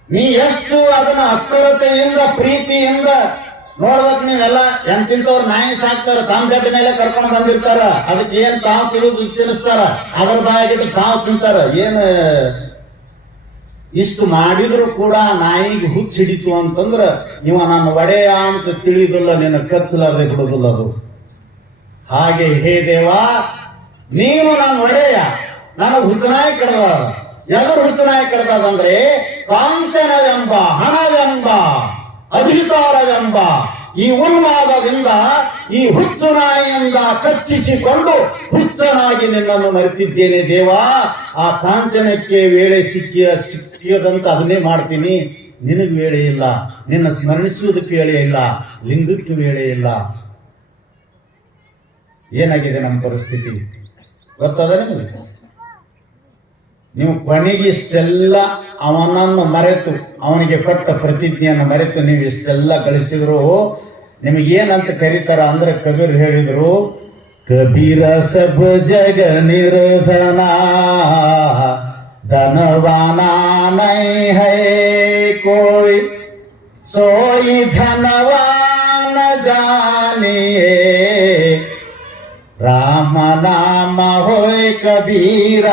ನೀ ಎಷ್ಟು ಅದನ್ನ ಅಕ್ಕರತೆಯಿಂದ ಪ್ರೀತಿಯಿಂದ ನೋಡ್ಬೇಕು. ನೀವೆಲ್ಲ ಎಂತಿಂತವ್ರು ನಾಯಿ ಸಾಕ್ತಾರ, ತಮ್ಮ ಗಡ್ಡ ಮೇಲೆ ಕರ್ಕೊಂಡು ಬಂದಿರ್ತಾರ. ಅದಕ್ಕೆ ಏನ್ ತಾವು ತಿಳಿದು ತಿನ್ನಿಸ್ತಾರ, ಅದ್ರ ಬಾಯಾಗಿಟ್ಟು ತಾವು ತಿಂತಾರ. ಏನ್ ಇಷ್ಟು ಮಾಡಿದ್ರು ಕೂಡ ನಾಯಿಗೆ ಹುಚ್ಚ ಹಿಡಿತು ಅಂತಂದ್ರ ಇವ ನನ್ನ ಒಡೆಯ ಅಂತ ತಿಳಿದಿಲ್ಲ, ನಿನ್ನ ಕಚ್ಚಲಾರ್ದೆ ಬಿಡುದಿಲ್ಲ ಅದು. ಹಾಗೆ ಹೇ ದೇವ, ನೀನು ನನ್ನ ಒಡೆಯ, ನನಗೆ ಹುಚ್ಚನಾಯಿ ಕಡ್ದ. ಎದುರು ಹುಚ್ಚನಾಯಿ ಕಡ್ದಂದ್ರೆ ಕಾಂಚನವೆಂಬ ಹಣವೆಂಬ ಅಧಿಕಾರವೆಂಬ ಈ ಉನ್ಮಾದದಿಂದ ಈ ಹುಚ್ಚು ನಾಯಿಯಿಂದ ಕಚ್ಚಿಸಿಕೊಂಡು ಹುಚ್ಚನಾಗಿ ನಿನ್ನನ್ನು ಮರೆತಿದ್ದೇನೆ ದೇವ. ಆ ಕಾಂಚನಕ್ಕೆ ವೇಳೆ ಸಿಕ್ಕಿಯದಂತ ಅದನ್ನೇ ಮಾಡ್ತೀನಿ. ನಿನಗೆ ವೇಳೆ ಇಲ್ಲ, ನಿನ್ನ ಸ್ಮರಿಸುವುದಕ್ಕೆ ವೇಳೆ ಇಲ್ಲ, ಲಿಂಗಕ್ಕೆ ವೇಳೆ ಇಲ್ಲ. ಏನಾಗಿದೆ ನಮ್ಮ ಪರಿಸ್ಥಿತಿ ಗೊತ್ತದ ನಿಮಗೆ? ನೀವು ಕೊನೆಗೆ ಇಷ್ಟೆಲ್ಲ ಅವನನ್ನು ಮರೆತು, ಅವನಿಗೆ ಕೊಟ್ಟ ಪ್ರತಿಜ್ಞೆಯನ್ನು ಮರೆತು ನೀವು ಇಷ್ಟೆಲ್ಲ ಗಳಿಸಿದ್ರು ನಿಮಗೇನಂತ ಕರೀತಾರ ಅಂದ್ರೆ, ಕಬೀರ್ ಹೇಳಿದ್ರು, ಕಬೀರ ಸಬ್ ಜಗ ನಿರ್ಧನ ಧನವಾನಾ ನೈ ಹೈ ಕೋಯ್ ಸೋಯಿ ಧನವಾನ ಜಾನಿಯೇ ರಾಮ ನಾಮ ಹೋಯ್ ಕಬೀರ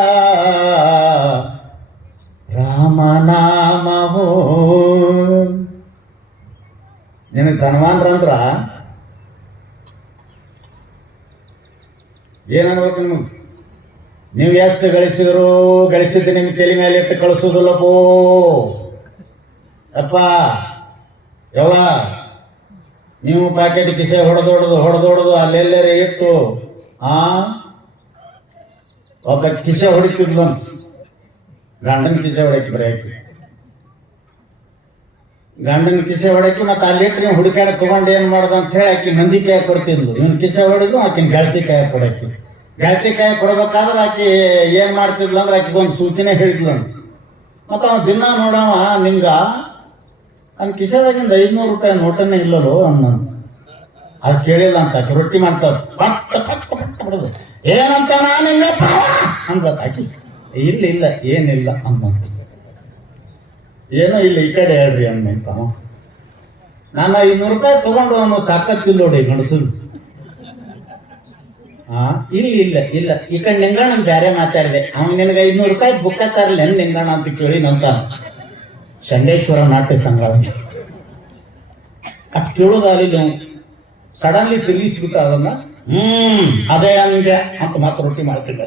ರಾಮ ನಾಮ ಹೋ. ನಿನಗೆ ಧನವಾನ್ರಂದ್ರ ಏನನ್ಬೇಕು ನಿಮಗೆ? ನೀವು ಎಷ್ಟು ಗಳಿಸಿದ್ದು ನಿಮ್ಗೆ ತಲೆ ಮೇಲೆ ಇಟ್ಟು ಕಳಿಸೋದಿಲ್ಲಪ್ಪೋ ಅಪ್ಪ ಯವ್ವ. ನೀವು ಪ್ಯಾಕೆಟ್ ಕಿಸೆ ಹೊಡೆದೋಡುದು ಅಲ್ಲೆಲ್ಲರೇ ಇಟ್ಟು ಒಬ್ಬ ಕಿಸೆ ಹೊಡಿತಿದ್ಲು ಅಂತ, ಗಂಡನ ಕಿಸೆ ಹೊಡಕಿ ಬರೀ ಗಂಡನ ಕಿಸೆ ಹೊಡಕಿ ಮತ್ತೆ ಅಲ್ಲಿಟ್ಟು ನೀವು ಹುಡುಕಾಡ ತಗೊಂಡು ಏನ್ ಮಾಡ್ದ ಅಂತ ಹೇಳಿ ಆಕಿ ಮಂದಿ ಕಾಯಿ ಕೊಡ್ತಿದ್ಲು. ಇವನ್ ಕಿಸೆ ಹೊಡಿದ್ಲು, ಆಕಿನ ಗೆಳತಿ ಕಾಯಿ ಕೊಡಕಿ. ಗೆಳತಿ ಕಾಯಿ ಕೊಡ್ಬೇಕಾದ್ರೆ ಆಕಿ ಏನ್ ಮಾಡ್ತಿದ್ಲು ಅಂದ್ರೆ ಆಕಿಗೆ ಒಂದು ಸೂಚನೆ ಹೇಳಿದ್ಲು. ಮತ್ತ ಅವ ದಿನ ನೋಡವ, ನಿಂಗ ನನ್ ಕಿಸೆದಾಗಿಂದ 500 ರೂಪಾಯಿ ನೋಟನ್ನೇ ಇಲ್ಲರು ಅನ್ನೋದು. ಅದು ಕೇಳಿಲ್ಲ ಅಂತ ಆಕಿ ರೊಟ್ಟಿ ಮಾಡ್ತಾವ ಬಿಡುದು. ಏನಂತ ನಾನಿಂಗ ಅಂತ ಆಕಿ ಇಲ್ಲ ಏನಿಲ್ಲ ಅನ್ನೋದು. ಏನೋ ಇಲ್ಲ ಈ ಕಡೆ ಹೇಳ್ರಿ ಅನ್ನಂತ. ನಾನು 500 ರೂಪಾಯಿ ತಗೊಂಡು ಅವನು ತಾಕತ್ತಿಲ್ಲ ನೋಡಿ ಗಣಸು. ಇಲ್ಲ ಈ ಕಡೆ ನಿಂಗಣ್ಣ ಬೇರೆ ಮಾತಾಡಿದೆ. ಅವ್ನು ನಿನಗೆ 500 ರೂಪಾಯಿ ಬುಕ್ಕ ತರಲಿ ನಿಂಗಣ್ಣ ಅಂತ ಕೇಳಿ ನಂತ ಚಂಡೇಶ್ವರ ನಾಟ್ಯ ಸಂಘ ಅದು ಕೇಳೋದಾಗಲಿ ಸಡನ್ಲಿ ತಿರುಗಿಸ್ಬಿಟ್ಟ ಅದನ್ನ. ಅದೇ ಹಂಗೆ ಅಂತ ಮಾತ್ರ ರೊಟ್ಟಿ ಮಾಡ್ತಿದ್ದ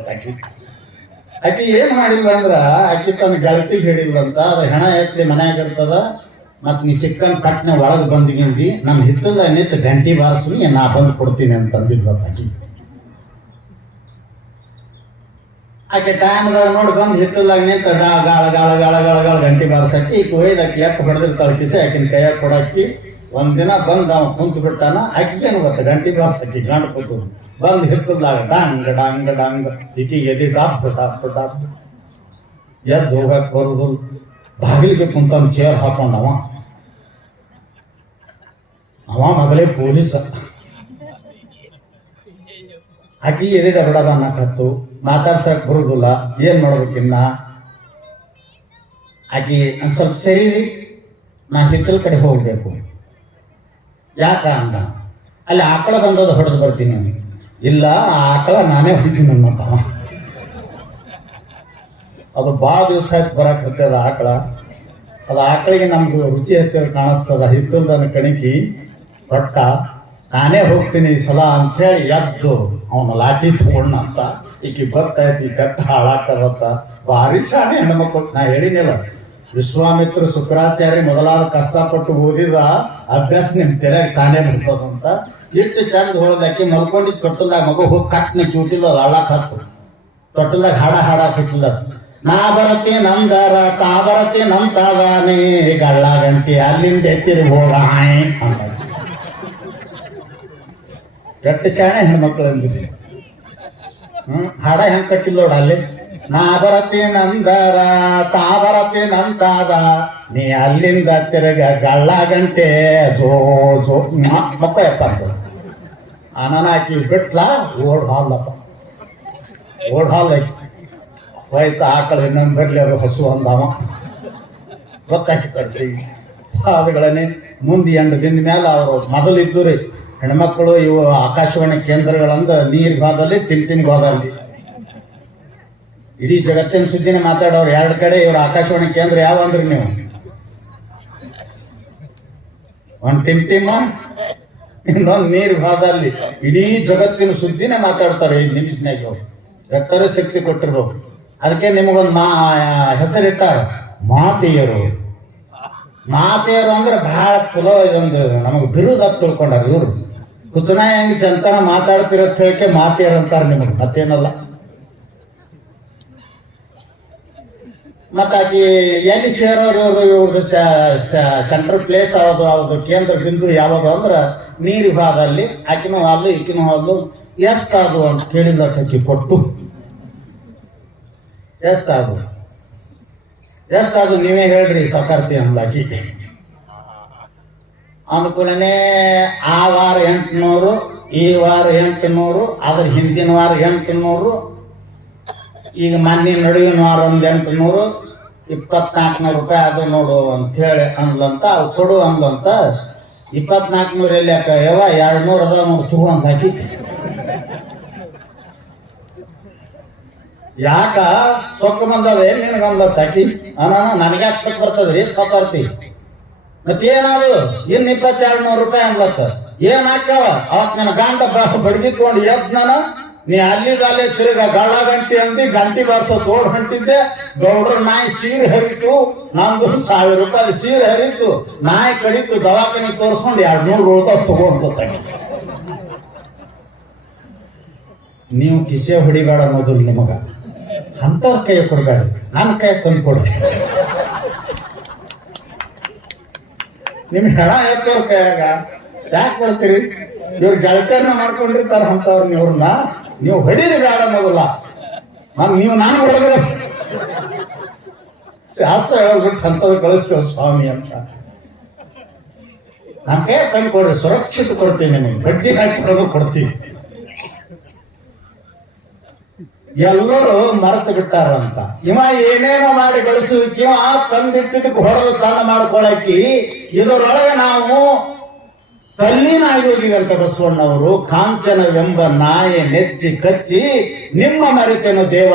ಆಕಿ ಏನ್ ಮಾಡಿಲ್ಲ ಅಂದ್ರ, ಆಕಿ ತನ್ನ ಗೆಳತಿಗೆ ಹೇಳಿಲ್ವಂತ, ಅದು ಹೆಣ ಎತ್ತಿ ಮನ್ಯಾಗ ಇರ್ತದ, ಮತ್ ನೀ ಸಿಕ್ಕಂಗ್ ಕಟ್ನೆ ಒಳಗ್ ಬಂದಿಗಿಂದಿ ನಮ್ ಹಿತ್ತಲ ನಿಂತ ಗಂಟಿ ಬಾರಿಸಿ ನಾ ಬಂದು ಕೊಡ್ತೀನಿ ಅಂತ ಅಂದಿದ್ಲ ಆಕಿ. ಆಕೆ ಟೈಮ್ದಾಗ ನೋಡಿ ಬಂದು ಹಿತ್ತಲ್ದಾಗ ನಿಂತ ಗಾಳ ಗಾಳ ಗಾಳ ಗಾಳ ಗಾಳ ಗಾಳ ಗಂಟೆ ಬಾರಿಸಾಕಿ ಈಗ ಒಯ್ದು ಆಕೆ ಎಟ್ಟು ಹೊಡೆದಿರ್ತಾಳೆ ಕಿಸಿ ಆಕಿನ ಕೈಯಾಗ ಕೊಡಾಕಿ ಒಂದಿನ ಬಂದು ಅವ ಕುಂತು ಬಿಟ್ಟಾನ ಆಕಿಗೇನು ಗೊತ್ತ ಗಂಟೆ ಬಾರಿಸಾಕಿ ಗಂಡು ಕೂತು ಬಂದು ಹಿತ್ತಲ್ದಾಗ ಡಾಂಗ್ ಡಾಂಗ್ ಡಾಂಗ್ ಈಕಿಗೆ ಎದಿ ಡಾಪ್ ಡಾಪ್ ಡಾಪ್ ಎದ್ದು ಹೋಗಕ್ ಬರುದು ಬಾಗಿಲಿಗೆ ಕುಂತ ಚೇರ್ ಹಾಕೊಂಡವ ಅವ ಮೊದಲೇ ಪೊಲೀಸ ಆಕಿ ಎದೆ ದಗಡದ ಅನ್ನಕತ್ತು ಮಾತಾಡ್ಸಕ್ ಬರುದಿಲ್ಲ ಏನ್ ಮಾಡ್ಬೇಕಿನ್ನ ಆಕಿ ಸ್ವಲ್ಪ ಸರಿ ನಾ ಹಿತ್ತಲ್ ಕಡೆ ಹೋಗ್ಬೇಕು ಯಾಕ ಅಂದ ಅಲ್ಲಿ ಆಕಳ ಬಂದದ ಹೊಡೆದು ಬರ್ತೀನಿ ಇಲ್ಲ ಆ ಆಕಳ ನಾನೇ ಹೊಡಿತೀನಿ ಅನ್ನತ್ತ ಅದು ಭಾಳ ದಿವಸ ಆಯ್ತು ಬರಕ್ ಹತ್ತದ ಆಕಳ ಅದು ಆಕಳಿಗೆ ನಮ್ದು ರುಚಿ ಹತ್ತಿರ ಕಾಣಿಸ್ತದ ಹಿತ್ತಲ್ದನ್ನ ಕಣಕಿ ರೊಟ್ಟ ನಾನೇ ಹೋಗ್ತೀನಿ ಈ ಸಲ ಅಂತೇಳಿ ಎದ್ದು ಅವನ ಲಾಠಿ ತಗೊಂಡ ಅಂತ ಈಕಿ ಬರ್ತಾಯ್ತು ಈ ಕಟ್ಟ ಹಾಳಾಗ್ತದತ್ತ ಭಾರಿ ಶಾಣೆ ಹೆಣ್ಮಕ್ಳು ನಾ ಹೇಳಿನಿಲ್ಲ ವಿಶ್ವಾಮಿತ್ರ ಶುಕ್ರಾಚಾರ್ಯ ಮೊದಲಾದ ಕಷ್ಟಪಟ್ಟು ಓದಿದ ಅಭ್ಯಾಸ ನಿಮ್ ತೆರೆಗೆ ತಾನೇ ಬರ್ತದಂತ ಇಟ್ಟು ಚಂದ ಹೋದಾಕಿ ಮಲ್ಕೊಂಡಿದ್ ತೊಟ್ಟಲ್ದಾಗ ಮಗು ಹೋಗಿ ಕಟ್ನ ಚೂಟಿಲ್ಲ ಹಾಳಾಕ್ ಹತ್ತು ತೊಟ್ಟಲ್ದಾಗ ಹಾಡಾಕಿಟ್ಟಿಲ್ಲ ನಾ ಬರತಿ ನಂದರ ತಾ ಬರತಿ ನಂತಾವಾನೆ ಗಳ್ಳ ಗಂಟಿ ಅಲ್ಲಿಂದ ಎತ್ತಿರಿ ಹೋಗ ಹಾಯ್ ಅಂತ ಎಷ್ಟು ಶಾಣೆ ಹೆಣ್ಮಕ್ಳು ಅಂದಿರಿ ಹಾಡ ಹೆಂಗ್ ಕಟ್ಟಿಲ್ಲ ನೋಡ ಅಲ್ಲಿ ನಾ ಬರತಿ ನಂದರ ತಾ ಬರತಿ ನಂತಾದ ನೀ ಅಲ್ಲಿಂದ ತಿರುಗ ಗಳ್ಳ ಗಂಟೆ ಜೋ ಜೋ ಮಕ್ಕ ಎಪ್ಪಂತ ಅನನ ಹಾಕಿ ಬಿಟ್ಲಾ ಓಡ್ ಹಾಲಪ್ಪ ಓಡ್ ಹಾಲ್ ಹೋಯ್ತು ಆಕಳ ಇನ್ನೊಂದು ಬರ್ಲಿ ಅದು ಹಸು ಅಂದವ ಗೊತ್ತಾಗ್ತದೆ ಅದುಗಳನ್ನೇ ಮುಂದೆ 2 ದಿನದ ಮೇಲೆ ಅವರು ಮೊದಲು ಇದ್ದು ರೀ ಹೆಣ್ಮಕ್ಳು ಇವು ಆಕಾಶವಾಣಿ ಕೇಂದ್ರಗಳಂದ ನೀರ್ ಭಾಗದಲ್ಲಿ ಟಿಮ್ ಹೋದಲ್ಲಿ ಇಡೀ ಜಗತ್ತಿನ ಸುದ್ದಿನ ಮಾತಾಡೋರು 2 ಕಡೆ ಇವ್ರ ಆಕಾಶವಾಣಿ ಕೇಂದ್ರ ಯಾವ ಅಂದ್ರಿ ನೀವು ಒಂದ್ ಟಿಮ್ ಇನ್ನೊಂದು ನೀರ್ ಭಾಗದಲ್ಲಿ ಇಡೀ ಜಗತ್ತಿನ ಸುದ್ದಿನ ಮಾತಾಡ್ತಾರೆ 5 ನಿಮಿಷನಾಗ ಅವ್ರು ರಕ್ತರ ಶಕ್ತಿ ಕೊಟ್ಟಿರ್ಬೇಕು ಅದಕ್ಕೆ ನಿಮಗೊಂದು ಹೆಸರಿಟ್ಟಾರ ಮಾತೆಯರು ಮಾತೆಯರು ಅಂದ್ರೆ ಬಹಳ ಚಲೋ ಇದೊಂದು ನಮಗ್ ಬಿರುದ ತಿಳ್ಕೊಂಡಾರ ಇವ್ರು ಕುಚನ ಹೆಂಗ್ ಚಂತನ ಮಾತಾಡ್ತಿರತ್ ಹೇಳಕ್ಕೆ ಮಾತೆಯರು ಅಂತಾರ ನಿಮಗ್ ಮತ್ತೇನಲ್ಲ ಮತ್ತ ಆಕಿ ಎಲ್ಲಿ ಸೇರೋರು ಇವ್ರದ್ದು ಸೆಂಟ್ರಲ್ ಪ್ಲೇಸ್ ಯಾವ್ದು ಕೇಂದ್ರ ಬಿಂದು ಯಾವುದು ಅಂದ್ರ ನೀರ್ ಭಾಗದಲ್ಲಿ ಆಕಿನೂ ಹಾಲು ಈಕಿನೂ ಹಾಲು ಎಷ್ಟಾದು ಅಂತ ಕೇಳಿಲ್ಲ ಆಕಿ ಕೊಟ್ಟು ಎಷ್ಟಾದು ನೀವೇ ಹೇಳ್ರಿ ಸಕಾರ್ತಿ ಅಂದಾಕಿ ಅನುಕೂಲನೇ ಆ ವಾರ 800 ಈ ವಾರ 800 ಅದ್ರ ಹಿಂದಿನ ವಾರ 800 ಈಗ ಮೊನ್ನೆ ನಡುವಿನ ವಾರ ಒಂದು 800 2400 ರೂಪಾಯಿ ಅದು ನೋಡು ಅಂತ ಹೇಳಿ ಅಂದ್ಲಂತ ಅವು ಕೊಡು ಅಂದ್ಲಂತ 2400 ಎಲ್ಲಿ ಯಾಕ ಯಾವ 200 ಅದ ನೋಡು ತಗೋ ಅಂತ ಹಾಕಿ ಯಾಕ ಸೊಕ್ಕ ಬಂದದ ನಿನಗಂದ ತಾಕಿ ನನಗ್ಯಾಕ ಸೊಕ್ಕ ಬರ್ತದ್ರಿ ಸೊಕ್ಕಾರ್ತಿ ಮತ್ತೇನಾದ್ರು ಇನ್ 2200 ರೂಪಾಯಿ ಅನ್ಲತ್ತ ಏನ್ ಹಾಕ್ಯಾವ ಅವತ್ ನನ್ನ ಗಂಡ ಬಡ್ಗಿತ್ಕೊಂಡು ಎದ್ ನಾನು ನೀ ಅಲ್ಲಿದಲ್ಲೇ ತಿರುಗ ಗಳ್ಳ ಗಂಟಿ ಅಂದಿ ಗಂಟಿ ಬಾರ್ಸೋ ತೋಡ್ ಹೊಂಟಿದ್ದೆ ಗೌಡ್ರ ನಾಯಿ ಸೀರೆ ಹರಿತು ನಂದು 1000 ರೂಪಾಯಿ ಸೀರೆ ಹರಿತು ನಾಯಿ ಕಡಿತು ದವಾಖಾನೆ ತೋರಿಸ್ಕೊಂಡು 200 ರೂಪಾಯಿ ತಗೊಂಡ್ ನೀವು ಕಿಸೆ ಹೊಡಿಬೇಡ ಅನ್ನೋದು ನಿಮಗ ಅಂತವ್ರ ಕೈ ಕೊಡ್ಬೇಡ ನನ್ನ ಕೈ ತಂದು ಕೊಡ್ರಿ ನಿಮ್ ಹೆಣ ಎತ್ತವ್ರ ಕೈಯಾಗ ಯಾಕೆ ಕೊಡ್ತೀರಿ ಇವ್ರ ಗೆಳತಿಯನ್ನ ಮಾಡ್ಕೊಂಡಿರ್ತಾರ ಅಂತವ್ರ ಇವ್ರನ್ನ ನೀವು ಹೊಡೀರಿ ಬೇಡ ಅನ್ನೋದಿಲ್ಲ ನಾನು ಹೊಡೆದ್ರೆ ಶಾಸ್ತ್ರ ಹೇಳೋದ್ಬಿಟ್ಟು ಅಂತದ್ ಕಳಿಸ್ತೇವೆ ಸ್ವಾಮಿ ಅಂತ ನನ್ನ ಕೈ ತಂದು ಕೊಡ್ರಿ ಸುರಕ್ಷಿತ ಕೊಡ್ತೀನಿ ನಿಮಗೆ ಬಡ್ಡಿ ಹಾಕಿ ಕೊಡ್ತೀವಿ ಎಲ್ಲರೂ ಮರೆತು ಬಿಟ್ಟಾರಂತ ಇವ ಏನೇನೋ ಮಾಡಿ ಗಳಿಸುವಿಕೆ ಆ ತಂದಿಟ್ಟಿದ್ದಕ್ಕೆ ಹೊಡೆದು ತಾನ ಮಾಡ್ಕೊಳಕಿ ಇದರೊಳಗೆ ನಾವು ತಲ್ಲೀನಾಗಿ ಹೋಗಿವಂತ ಬಸವಣ್ಣವರು ಕಾಂಚನವೆಂಬ ನಾಯಿ ನೆಚ್ಚಿ ಕಚ್ಚಿ ನಿಮ್ಮ ಮರೆತೇನು ದೇವ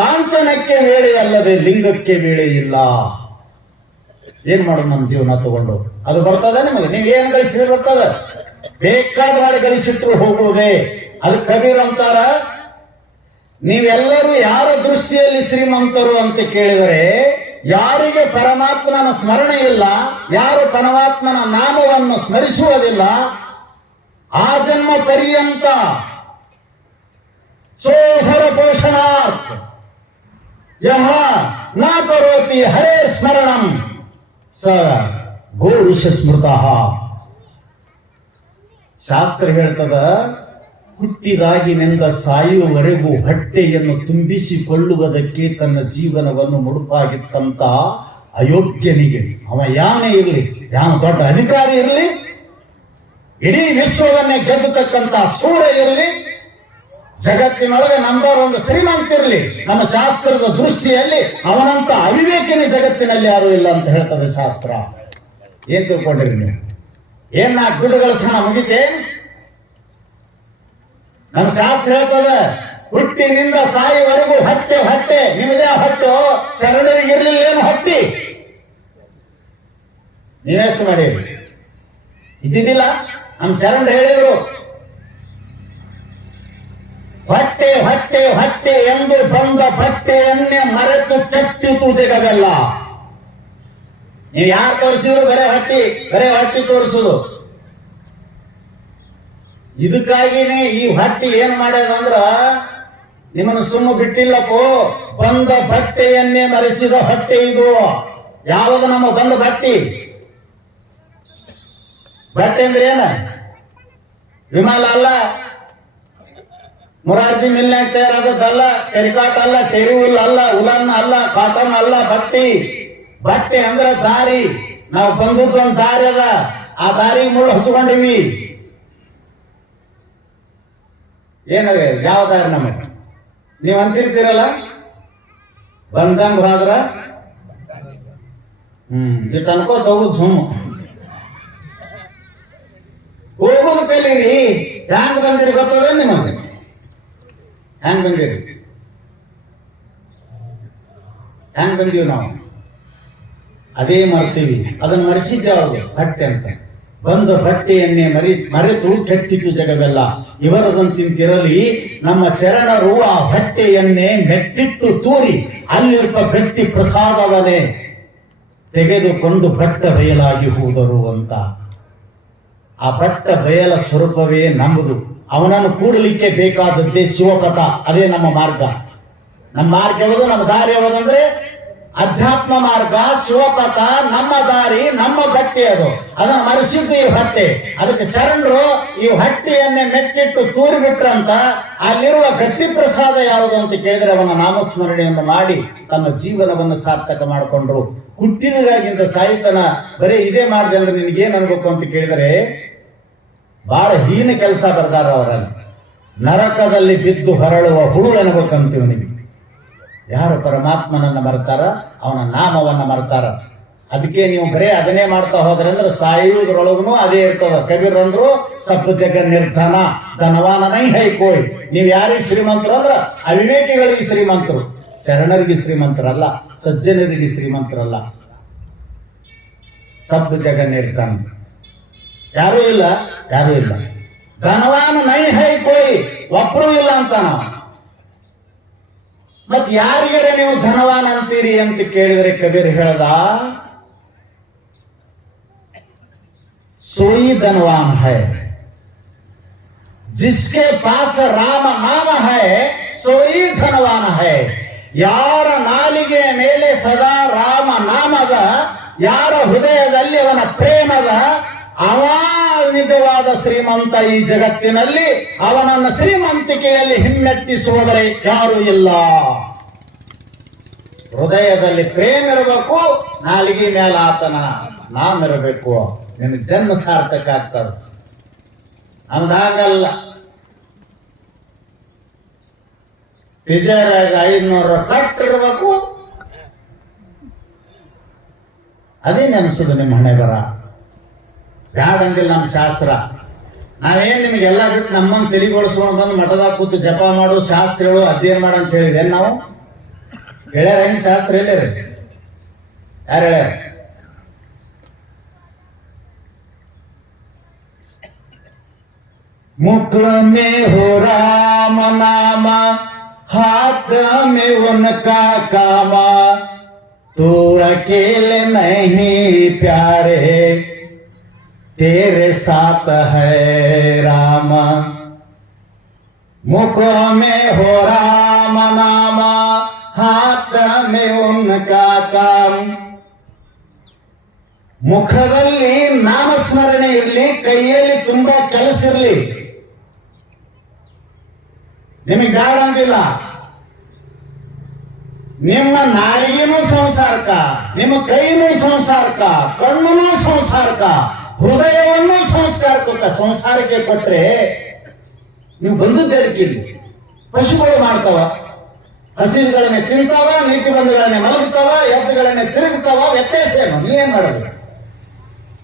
ಕಾಂಚನಕ್ಕೆ ವೇಳೆ ಅಲ್ಲದೆ ಲಿಂಗಕ್ಕೆ ವೇಳೆ ಇಲ್ಲ ಏನ್ ಮಾಡೋದು ನಮ್ಮ ಜೀವನ ತಗೊಂಡು ಅದು ಬರ್ತದ ನಿಮಗೆ ನೀವ್ ಏನ್ ಗಳಿಸಿದ್ರೆ ಬರ್ತದ ಬೇಕಾದ ಮಾಡಿ ಗಳಿಸಿಟ್ಟು ಹೋಗುವುದೇ ಅದು ಕಬೀರ್ ಅಂತಾರ ನೀವೆಲ್ಲರೂ ಯಾರ ದೃಷ್ಟಿಯಲ್ಲಿ ಶ್ರೀಮಂತರು ಅಂತ ಕೇಳಿದರೆ ಯಾರಿಗೆ ಪರಮಾತ್ಮನ ಸ್ಮರಣೆ ಇಲ್ಲ ಯಾರು ಪರಮಾತ್ಮನ ನಾಮವನ್ನು ಸ್ಮರಿಸುವುದಿಲ್ಲ ಆ ಜನ್ಮ ಪರ್ಯಂತ ಸೋಹರ ಪೋಷಣಾರ್ಥ ಯಹ ನಾ ಕರೋತಿ ಹರೇ ಸ್ಮರಣಂ ಸ ಗೋರುಷ ಸ್ಮೃತ. ಶಾಸ್ತ್ರ ಹೇಳ್ತದ, ಹುಟ್ಟಿದಾಗಿನಿಂದ ಸಾಯುವವರೆಗೂ ಹೊಟ್ಟೆಯನ್ನು ತುಂಬಿಸಿಕೊಳ್ಳುವುದಕ್ಕೆ ತನ್ನ ಜೀವನವನ್ನು ಮುಡುಪಾಗಿಟ್ಟಂತ ಅಯೋಗ್ಯನಿಗೆ, ಅವ ಯಾನೇ ಇರಲಿ, ಯಾವ ದೊಡ್ಡ ಅಧಿಕಾರಿ ಇರಲಿ, ಇಡೀ ವಿಶ್ವವನ್ನೇ ಗೆದ್ದತಕ್ಕಂತ ಸೂರ್ಯ ಇರಲಿ, ಜಗತ್ತಿನೊಳಗೆ ನಂಬರ್ ಒಂದು ಶ್ರೀಮಂತ ಇರಲಿ, ನಮ್ಮ ಶಾಸ್ತ್ರದ ದೃಷ್ಟಿಯಲ್ಲಿ ಅವನಂತ ಅವಿವೇಕಿನಿ ಜಗತ್ತಿನಲ್ಲಿ ಯಾರು ಇಲ್ಲ ಅಂತ ಹೇಳ್ತದೆ ಶಾಸ್ತ್ರ. ಏನ್ ತಿಳ್ಕೊಂಡಿರಿ ನೀವು? ಏನ್ ನಾಲ್ಕು ದುಡ್ಡು ಗಳಿಸೋಣ ಮುಗಿತೆ? ನಮ್ಮ ಶಾಸ್ತ್ರ ಹೇಳ್ತದೆ, ಹುಟ್ಟಿನಿಂದ ಸಾಯುವರೆಗೂ ಹೊಟ್ಟೆ ಹೊಟ್ಟೆ ನಿಮ್ಮದೇ ಹೊಟ್ಟು, ಶರಣರಿಗೆ ಇರ್ಲಿಲ್ಲ ಏನು ಹೊಟ್ಟಿ? ನೀವೆಷ್ಟು ಮಾಡಿ ಇದ್ದಿದ್ದಿಲ್ಲ. ನಮ್ಮ ಶರಣ ಹೇಳಿದ್ರು, ಹೊಟ್ಟೆ ಹೊಟ್ಟೆ ಹೊಟ್ಟೆ ಎಂದು ಬಂದ ಬಟ್ಟೆಯನ್ನೇ ಮರೆತು ಕೆತ್ತಿತು ಜಗವೆಲ್ಲ. ನೀವು ಯಾರು ತೋರಿಸಿದ್ರು ಬರೇ ಹೊಟ್ಟಿ ತೋರಿಸುದು. ಇದಕ್ಕಾಗಿನೇ ಈ ಹೊಟ್ಟಿ ಏನ್ ಮಾಡ್ಯದಂದ್ರ ನಿಮ್ಮನ್ನು ಸುಮ್ಮ ಬಿಟ್ಟಿಲ್ಲಪ್ಪೋ. ಬಂದ ಬಟ್ಟೆಯನ್ನೇ ಮರೆಸಿದ ಹೊಟ್ಟೆ ಇದು. ಯಾವುದು ನಮ್ಮ ಬಂದ ಬಟ್ಟೆ? ಬಟ್ಟೆ ಅಂದ್ರೆ ಏನ? ವಿಮಾನ ಅಲ್ಲ, ಮುರಾರ್ಜಿ ಮಿಲ್ನಾಗ ತಯಾರಾದದ್ದಲ್ಲ, ಟೆರಿಕಾಟ್ ಅಲ್ಲ, ಟೆರಿವುಲ್ ಅಲ್ಲ, ಉಲನ್ ಅಲ್ಲ, ಕಾಟನ್ ಅಲ್ಲ, ಬಟ್ಟೆ ಅಂದ್ರೆ ದಾರಿ. ನಾವು ಬಂದದ್ದು ಒಂದು ದಾರಿ ಅದ, ಆ ದಾರಿ ಮುಳ್ಳು ಹಚ್ಕೊಂಡಿವಿ. ಏನದ? ಯಾವ ದಾರಿ ನಮಗೆ? ನೀವು ಅಂತಿರ್ತೀರಲ್ಲ, ಬಂದಂಗ ಹೋದ್ರ ಇಟ್ಟು ಅನ್ಕೋತ ಹೋಗುದು ಸುಮ್ಮ. ಹೋಗುದು ಕಲೀರಿ. ಹ್ಯಾಂಗ ಬಂದಿರಿ ಗೊತ್ತದ ನಿಮಗೆ? ಹ್ಯಾಂಗ ಬಂದಿರಿ? ಹ್ಯಾಂಗ ಬಂದೀವಿ ನಾವು? ಅದೇ ಮರ್ತೀವಿ. ಅದನ್ನು ಮರೆಸಿದ್ದೆ ಅವ್ರು ಬಟ್ಟೆ ಅಂತ. ಬಂದ ಬಟ್ಟೆಯನ್ನೇ ಮರೆತು ಕೆಟ್ಟಿತು ಜಗವೆಲ್ಲ. ಇವರದಂತಿರಲಿ ನಮ್ಮ ಶರಣರು ಆ ಬಟ್ಟೆಯನ್ನೇ ಮೆಟ್ಟಿಟ್ಟು ತೂರಿ ಅಲ್ಲಿರುವ ಗಟ್ಟಿ ಪ್ರಸಾದವನ್ನೇ ತೆಗೆದುಕೊಂಡು ಬಟ್ಟ ಬಯಲಾಗಿ ಹೋದರು ಅಂತ. ಆ ಬಟ್ಟ ಬಯಲ ಸ್ವರೂಪವೇ ನಮ್ಮದು. ಅವನನ್ನು ಕೂಡಲಿಕ್ಕೆ ಬೇಕಾದದ್ದೇ ಶಿವಪಥ. ಅದೇ ನಮ್ಮ ಮಾರ್ಗ. ನಮ್ಮ ಮಾರ್ಗ ಯಾವುದು? ನಮ್ಮ ದಾರಿ ಯಾವುದಂದ್ರೆ ಅಧ್ಯಾತ್ಮ ಮಾರ್ಗ, ಶಿವಪಥ. ನಮ್ಮ ದಾರಿ, ನಮ್ಮ ಬಟ್ಟೆ ಅದು. ಅದನ್ನು ಮರೆಸಿದ್ದು ಈ ಹೊಟ್ಟೆ. ಅದಕ್ಕೆ ಶರಣರು ಈ ಹೊಟ್ಟೆಯನ್ನೇ ಮೆಟ್ಟಿಟ್ಟು ತೂರಿ ಬಿಟ್ರಂತ. ಅಲ್ಲಿರುವ ಗಟ್ಟಿ ಪ್ರಸಾದ ಯಾವುದು ಅಂತ ಕೇಳಿದ್ರೆ ಅವನ ನಾಮಸ್ಮರಣೆಯನ್ನು ಮಾಡಿ ತಮ್ಮ ಜೀವನವನ್ನು ಸಾರ್ಥಕ ಮಾಡಿಕೊಂಡ್ರು. ಹುಟ್ಟಿದಾಗಿಂದ ಸಾಯಿತನ ಬರೀ ಇದೇ ಮಾಡಿದೆ ಅಂದ್ರೆ ನಿನ್ಗೇನ್ ಅನ್ಬೇಕು ಅಂತ ಕೇಳಿದರೆ ಬಹಳ ಹೀನ ಕೆಲಸ ಬರ್ದಾರ ಅವರಲ್ಲಿ. ನರಕದಲ್ಲಿ ಬಿದ್ದು ಹೊರಳುವ ಹುಳು ಅನ್ಬೇಕಂತೀವಿ. ಯಾರು ಪರಮಾತ್ಮನನ್ನ ಮರ್ತಾರ, ಅವನ ನಾಮವನ್ನ ಮರ್ತಾರ. ಅದಕ್ಕೆ ನೀವು ಬರೇ ಅದನ್ನೇ ಮಾಡ್ತಾ ಹೋದ್ರೆ ಅಂದ್ರೆ ಸಾಯುವುದ್ರೊಳಗೂ ಅದೇ ಇರ್ತದ. ಕಬೀರ್ ಅಂದ್ರು ಸಬ್ ಜಗ ನಿರ್ಧನ ಧನವಾನ ನೈ ಹೈಕೋಯ್. ನೀವು ಯಾರಿಗೆ ಶ್ರೀಮಂತರು ಅಂದ್ರ ಅವಿವೇಕಿಗಳಿಗೆ ಶ್ರೀಮಂತರು, ಶರಣರಿಗೆ ಶ್ರೀಮಂತರಲ್ಲ, ಸಜ್ಜನರಿಗೆ ಶ್ರೀಮಂತರಲ್ಲ. ಸಬ್ ಜಗ ನಿರ್ಧನ, ಯಾರೂ ಇಲ್ಲ, ಯಾರೂ ಇಲ್ಲ. ಧನವಾನ ನೈ ಹೈಕೋಯ್, ಒಬ್ರು ಇಲ್ಲ ಅಂತ ನಾವು. ಮತ್ ಯಾರಿಗಾರೆ ನೀವು ಧನವಾನ್ ಅಂತೀರಿ ಅಂತ ಕೇಳಿದ್ರೆ ಕಬೀರ್ ಹೇಳ್ದ, सोई धनवान है जिसके पास राम नाम है, सोई धनवान है. ಯಾರ ನಾಲಿಗೆ ಮೇಲೆ ಸದಾ ರಾಮ ನಾಮದ, ಯಾರ ಹೃದಯದಲ್ಲಿ ಅವನ ಪ್ರೇಮದ, ಅವ ನಿಜವಾದ ಶ್ರೀಮಂತ ಈ ಜಗತ್ತಿನಲ್ಲಿ. ಅವನನ್ನು ಶ್ರೀಮಂತಿಕೆಯಲ್ಲಿ ಹಿಮ್ಮೆಟ್ಟಿಸುವವರೇ ಯಾರು ಇಲ್ಲ. ಹೃದಯದಲ್ಲಿ ಪ್ರೇಮ ಇರಬೇಕು, ನಾಲಿಗೆ ಮೇಲೆ ಆತನ ನಾಮ ಇರಬೇಕು. ನಿನ್ನ ಜನ್ಮ ಸಾರ್ಥಕ ಆಗ್ತದೆ. ನಮ್ದಾಗಲ್ಲ. ತಿಜರಾಗ 500 ಕಟ್ಟಿರ್ಬೇಕು, ಅದೇ ನೆನಸುದು ನಿಮ್ಮ ಹಣೆ ಬರ. ಯಾವ್ದಂಗಿಲ್ಲ ನಮ್ಮ ಶಾಸ್ತ್ರ. ನಾವೇನ್ ನಿಮಗೆಲ್ಲ ಬಿಟ್ಟು ನಮ್ಮನ್ನು ತಿಳಿಗೊಳಿಸ್ಕೊಂಡು ಬಂದು ಮಠದಾಗ ಕೂತು ಜಪ ಮಾಡು, ಶಾಸ್ತ್ರಗಳು ಅಧ್ಯಯನ ಮಾಡು ಅಂತ ಹೇಳಿದೆ ನಾವು. ಹೇಳ್ಯಾರ ಹೆಂಗ್ ಶಾಸ್ತ್ರ? ಹೇಳ್ಯಾರ? ಯಾರು ಹೇಳ್ಯಾರ? मुख में हो राम नामा, हाथ में उनका कामा, तू अकेले नहीं प्यारे, तेरे साथ है राम. मुख में हो राम नामा, हाथ ಮೇವನ್ನ ಕಾಕಾಂ. ಮುಖದಲ್ಲಿ ನಾಮಸ್ಮರಣೆ ಇರಲಿ, ಕೈಯಲ್ಲಿ ತುಂಬಾ ಕೆಲಸ ಇರಲಿ. ನಿಮಗೆ ಗಾಢ ಅಂದಿಲ್ಲ. ನಿಮ್ಮ ನಾಲಿಗೆನೂ ಸಂಸಾರಕ, ನಿಮ್ಮ ಕೈನೂ ಸಂಸಾರಕ, ಕಣ್ಣುನೂ ಸಂಸಾರಕ, ಹೃದಯವನ್ನು ಸಂಸಾರಕ್ಕೆ ಕೊಟ್ರೆ ನೀವು ಬಂದದ್ದಕ್ಕೆ ಪಶುಗಳು ಮಾಡ್ತಾವ, ಹಸಿರುಗಳನ್ನೇ ತಿಂತಾವ, ನೀತಿ ಬಂಧುಗಳನ್ನೇ ಮಲಗ್ತಾವ, ಎತ್ತುಗಳನ್ನೇ ತಿರುಗ್ತಾವ. ವ್ಯತ್ಯಾಸ ಏನು? ನೀವೇನ್ ಮಾಡೋದು?